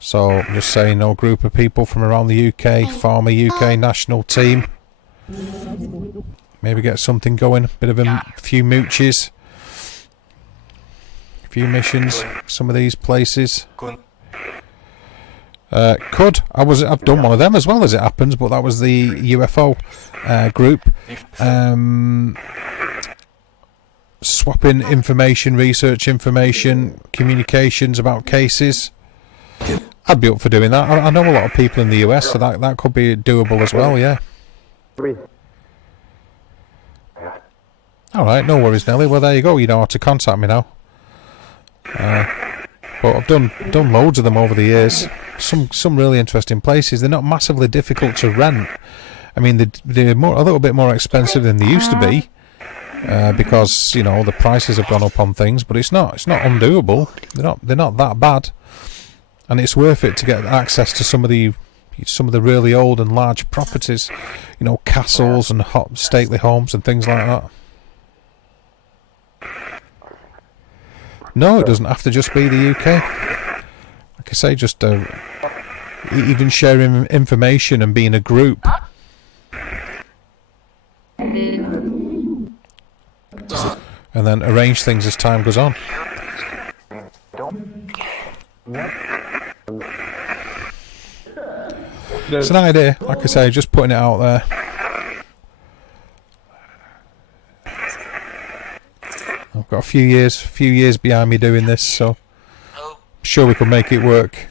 So I'm just saying, a group of people from around the UK, former UK national team. Maybe get something going. A bit of a few mooches. A few missions. Some of these places. I've done one of them as well, as it happens, but that was the UFO group, swapping information, research information, communications about cases. I'd be up for doing that. I know a lot of people in the US, so that could be doable as well. Yeah. All right, no worries, Nelly. Well, there you go. You know how to contact me now. But I've done loads of them over the years. Some really interesting places. They're not massively difficult to rent. I mean, they're a little bit more expensive than they used to be because you know the prices have gone up on things. But it's not undoable. They're not that bad, and it's worth it to get access to some of the really old and large properties. You know, castles and stately homes and things like that. No, it doesn't have to just be the UK. Like I say, just even sharing information and being a group. And then arrange things as time goes on. It's an idea, like I say, just putting it out there. I've got a few years behind me doing this, so I'm sure we can make it work.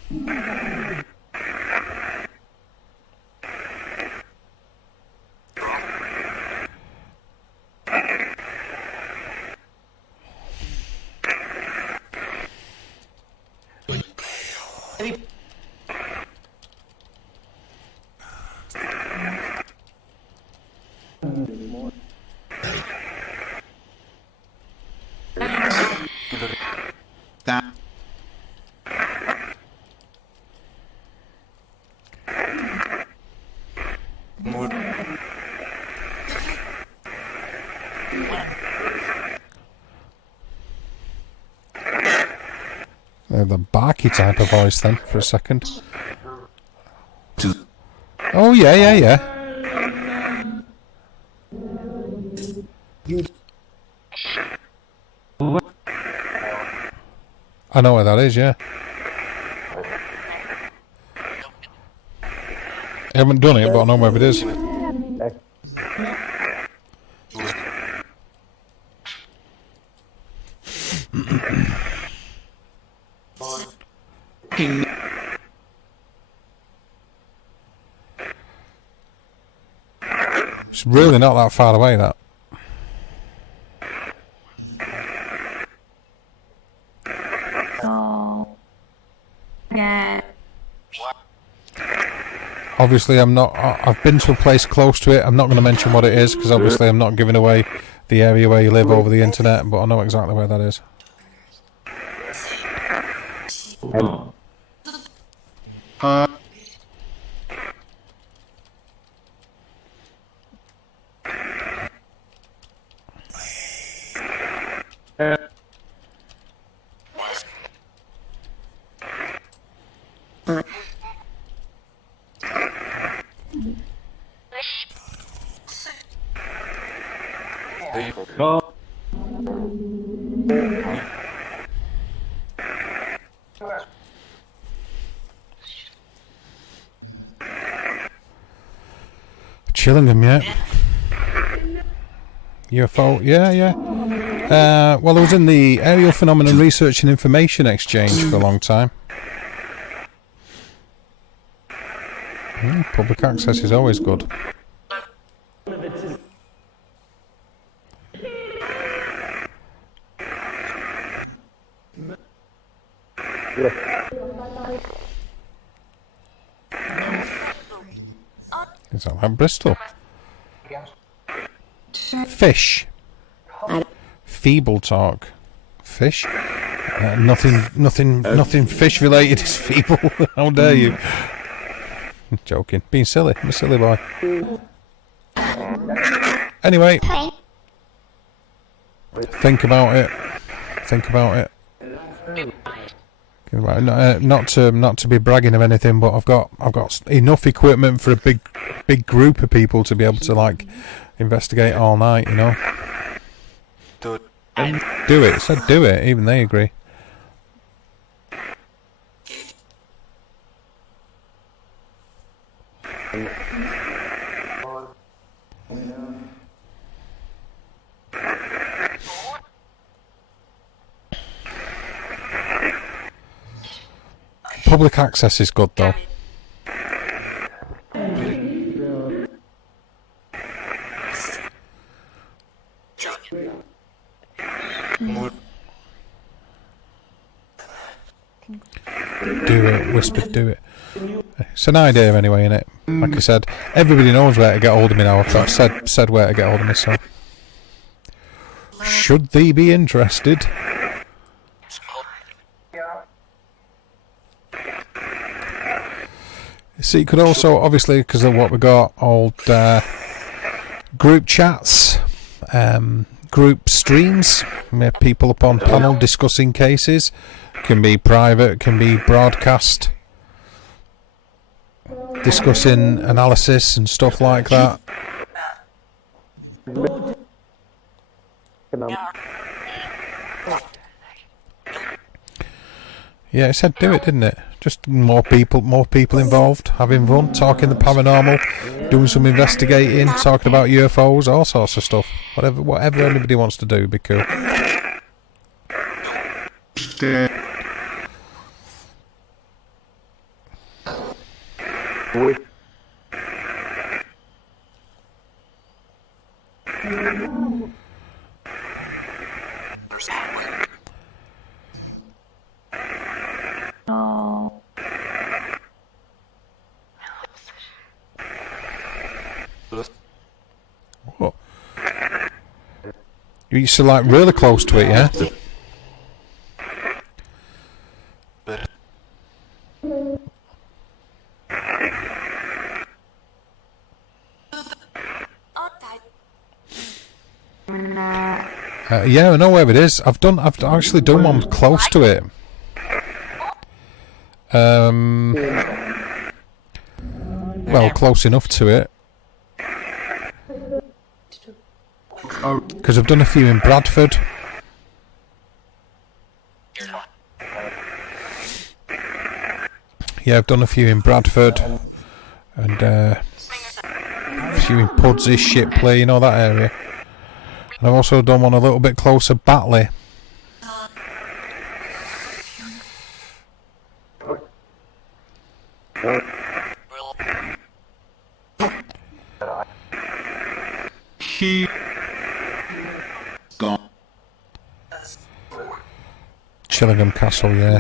The barky type of voice then, for a second. Oh, yeah. I know where that is, yeah. I haven't done it, but I know where it is. It's really not that far away, that. Yeah. Obviously, I've been to a place close to it. I'm not going to mention what it is because obviously I'm not giving away the area where you live over the internet, but I know exactly where that is. Chillingham, yeah. UFO, yeah. Well, I was in the Aerial Phenomenon Research and Information Exchange for a long time. Public access is always good. Is that like Bristol? Fish. Feeble talk. Fish. Nothing fish related is feeble. How dare you? I'm joking. Being silly. I'm a silly boy. Anyway. Think about it. Not to be bragging of anything, but I've got enough equipment for a big group of people to be able to like investigate all night, you know. Do it. Said do it. Even they agree. Public access is good though. Do it, whispered, do it. It's an idea anyway, innit? Like I said, everybody knows where to get hold of me now. I've said where to get hold of me, so should they be interested? See, you could also, obviously, because of what we got, old group chats, group streams, people up on panel discussing cases. Can be private, can be broadcast, discussing analysis and stuff like that. Yeah, it said do it, didn't it? Just more people involved, having fun, talking the paranormal, doing some investigating, talking about UFOs, all sorts of stuff. Whatever anybody wants to do would be cool. No. What? You used to like really close to it, yeah? Yeah, I know where it is. I've actually done one close to it. Well, close enough to it. Because I've done a few in Bradford. Yeah, I've done a few in Bradford. And a few in Pudsey, Shipley, you know that area. And I've also done one a little bit closer, Batley. Chillingham Castle, yeah.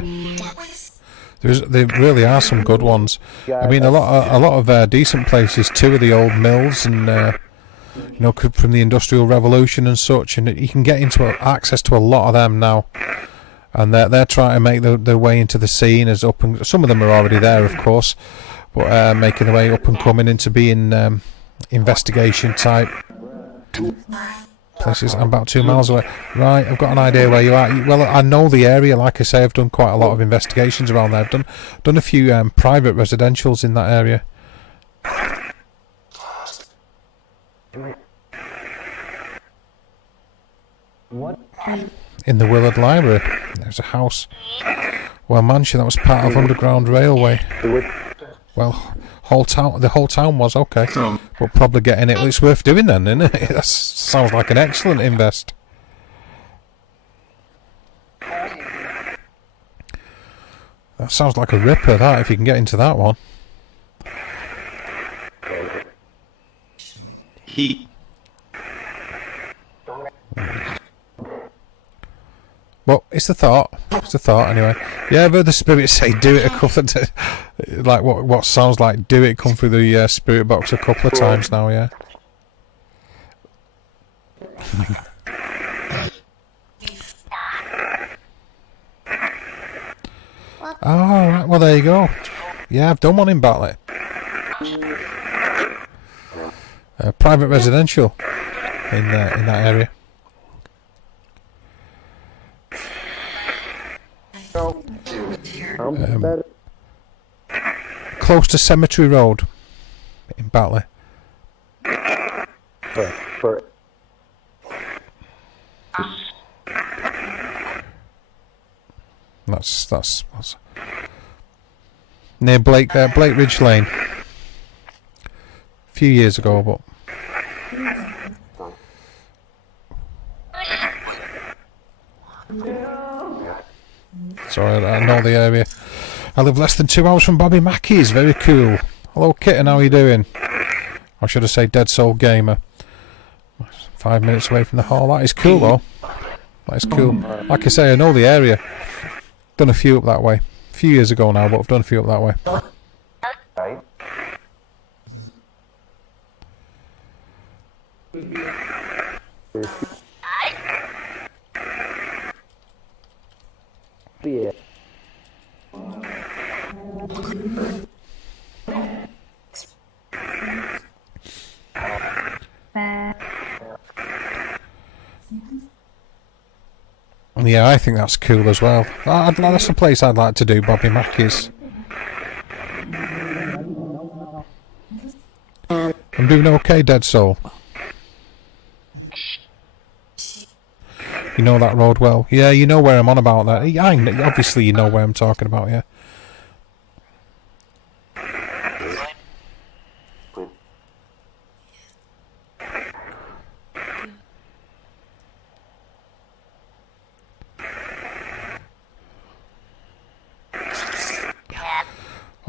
There really are some good ones. I mean, a lot of decent places too are the old mills and you know, from the Industrial Revolution and such, and you can get into access to a lot of them now. And they're trying to make their way into the scene as up, and some of them are already there, of course, but making their way up and coming into being investigation type places. I'm about 2 miles away. Right, I've got an idea where you are. Well, I know the area. Like I say, I've done quite a lot of investigations around there. I've done a few private residentials in that area. What? In the Willard Library. There's a house. Well, mansion that was part of Underground Railway. Well, the whole town was okay. But probably getting it, it's worth doing then, isn't it? That sounds like an excellent invest. That sounds like a ripper, that, if you can get into that one. Well, it's the thought. It's the thought, anyway. Yeah, I've heard the spirit say do it a couple of times. Like, what sounds like do it come through the spirit box a couple of times now, yeah. Oh, right, well, there you go. Yeah, I've done one in Batley. Private residential in that area. Close to Cemetery Road in Batley. That's near Blake Ridge Lane. A few years ago, but sorry, I know the area. I live less than 2 hours from Bobby Mackey's. Very cool. Hello, Kitten. How are you doing? Or should I say, Dead Soul Gamer? 5 minutes away from the hall. That is cool, though. That is cool. Like I say, I know the area. Done a few up that way. A few years ago now, but I've done a few up that way. Yeah. Yeah, I think that's cool as well. That's a place I'd like to do, Bobby Mackey's. I'm doing okay, Dead Soul. You know that road well. Yeah, you know where I'm on about that. Obviously you know where I'm talking about, yeah.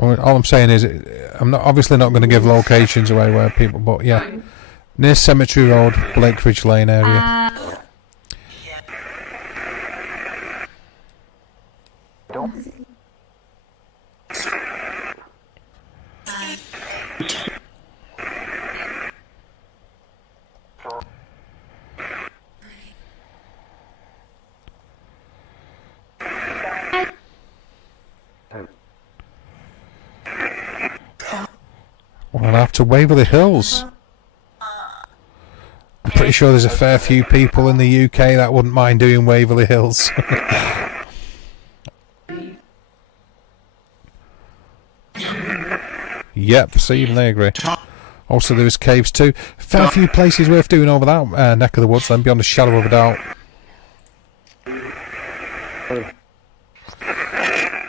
All I'm saying is, I'm obviously not going to give locations away where people, but yeah, near Cemetery Road, Blake Ridge Lane area. Well, after Waverley Hills. I'm pretty sure there's a fair few people in the UK that wouldn't mind doing Waverley Hills. Yep, see, even they agree. Also, there is caves too. Fair few places worth doing over that neck of the woods, then, beyond a shadow of a doubt.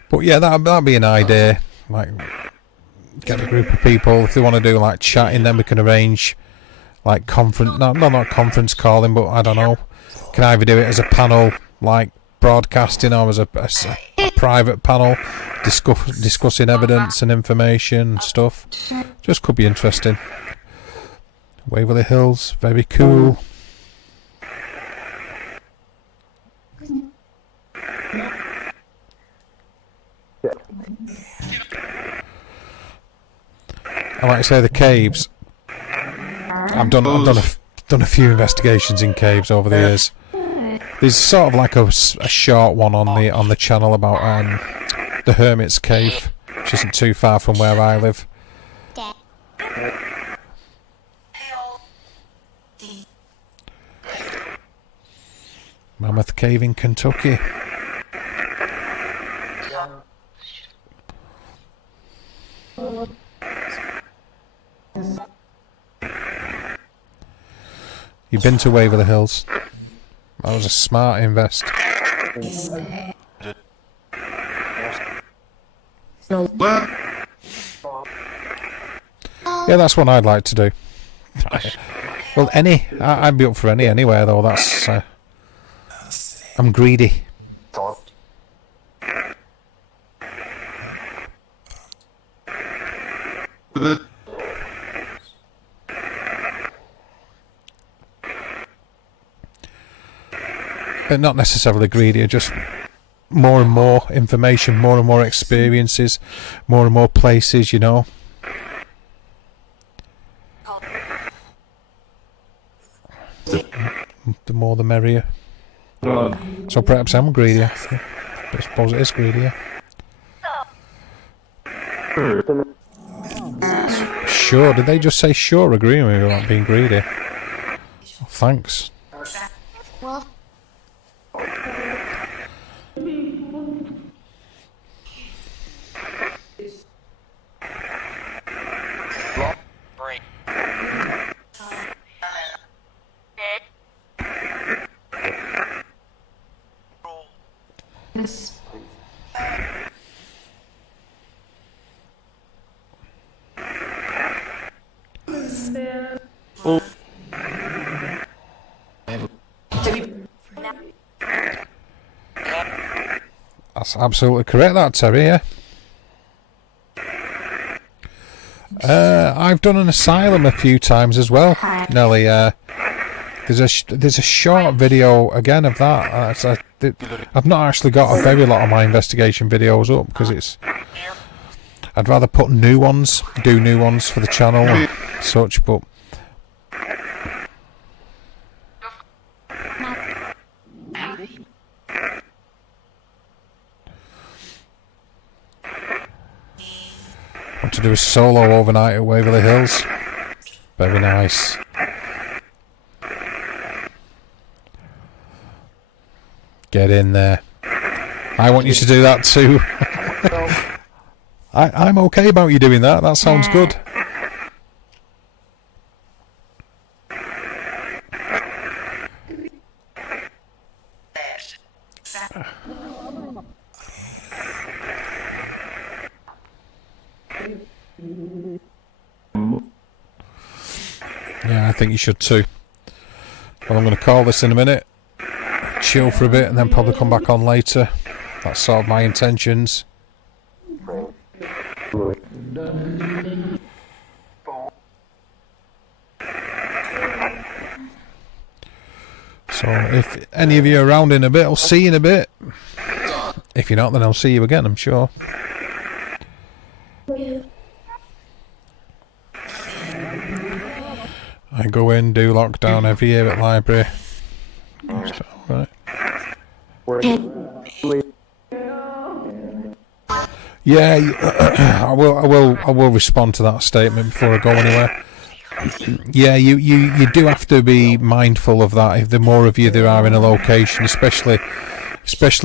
But yeah, that'd be an idea. Like, get a group of people, if they want to do like chatting, then we can arrange like conference, not conference calling, but I don't know, can either do it as a panel like broadcasting or as a private panel discussing evidence and information and stuff. Just could be interesting. Waverley Hills, very cool. I like to say the caves. I've done a few investigations in caves over the years. There's sort of like a short one on the channel about the Hermit's Cave, which isn't too far from where I live. Mammoth Cave in Kentucky. You've been to Waverley Hills? That was a smart invest. Yeah, that's what I'd like to do. Well, I'd be up for any anywhere though. That's I'm greedy. But not necessarily greedy, just more and more information, more and more experiences, more and more places, you know. The more the merrier. So perhaps I'm greedier. I suppose it is greedier. Sure, did they just say sure agreeing with me about being greedy? Oh, thanks. Yes. That's absolutely correct, that, Terry, yeah. I've done an asylum a few times as well, Nelly. There's a short video again of that. I've not actually got a very lot of my investigation videos up because I'd rather put new ones, do new ones for the channel and such, but want to do a solo overnight at Waverley Hills. Very nice. Get in there. I want you to do that too. I'm okay about you doing that. That sounds good. Yeah, I think you should too. Well, I'm going to call this in a minute. Chill for a bit and then probably come back on later. That's sort of my intentions. So if any of you are around in a bit, I'll see you in a bit. If you're not, then I'll see you again, I'm sure. I go in, do lockdown every year at library. Right. Yeah, I will respond to that statement before I go anywhere. Yeah, you do have to be mindful of that. If the more of you there are in a location, especially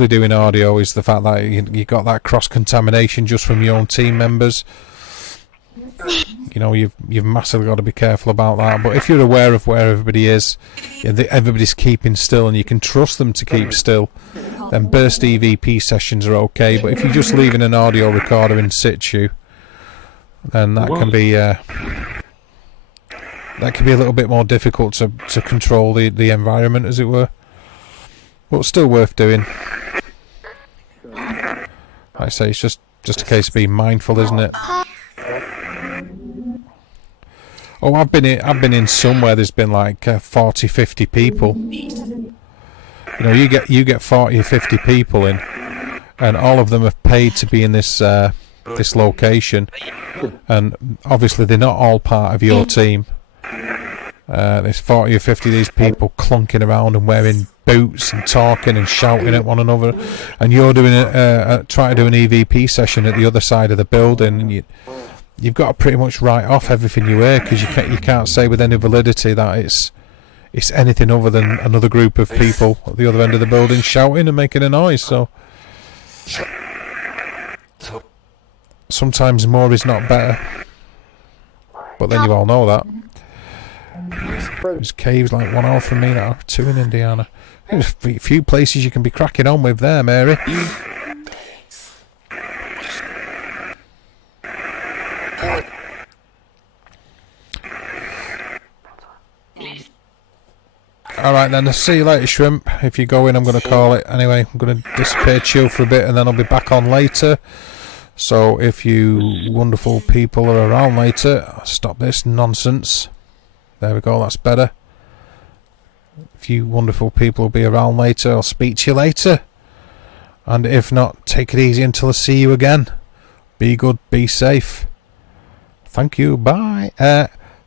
doing audio, is the fact that you got that cross contamination just from your own team members. You know, you've massively got to be careful about that. But if you're aware of where everybody is, everybody's keeping still, and you can trust them to keep still, then burst EVP sessions are okay. But if you're just leaving an audio recorder in situ, then that can be a little bit more difficult to control the environment, as it were. But still worth doing. Like I say, it's just a case of being mindful, isn't it? Oh, I've been in somewhere there's been like 40, 50 people. You know, you get 40 or 50 people in, and all of them have paid to be in this location, and obviously they're not all part of your team. There's 40 or 50 of these people clunking around and wearing boots and talking and shouting at one another, and you're doing trying to do an EVP session at the other side of the building, and you've got to pretty much write off everything you hear, because you can't say with any validity that it's anything other than another group of people at the other end of the building shouting and making a noise. So sometimes more is not better, but then you all know that. There's caves like 1 hour from me that are 2 in Indiana. There's a few places you can be cracking on with there, Mary. Alright then, I'll see you later, Shrimp. If you go in, I'm going to call it. Anyway, I'm going to disappear, chill for a bit, and then I'll be back on later. So if you wonderful people are around later, I'll stop this nonsense. There we go, that's better. If you wonderful people will be around later, I'll speak to you later. And if not, take it easy until I see you again. Be good, be safe. Thank you, bye.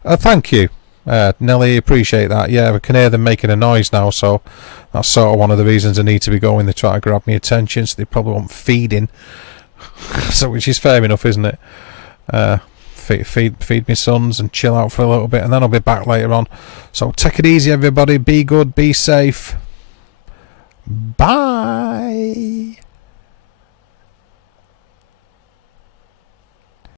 Thank you. Nelly, appreciate that. Yeah, we can hear them making a noise now, so that's sort of one of the reasons I need to be going. They try to grab me attention, so they probably want feeding. So, which is fair enough, isn't it? Feed my sons and chill out for a little bit, and then I'll be back later on. So take it easy, everybody. Be good, be safe. Bye.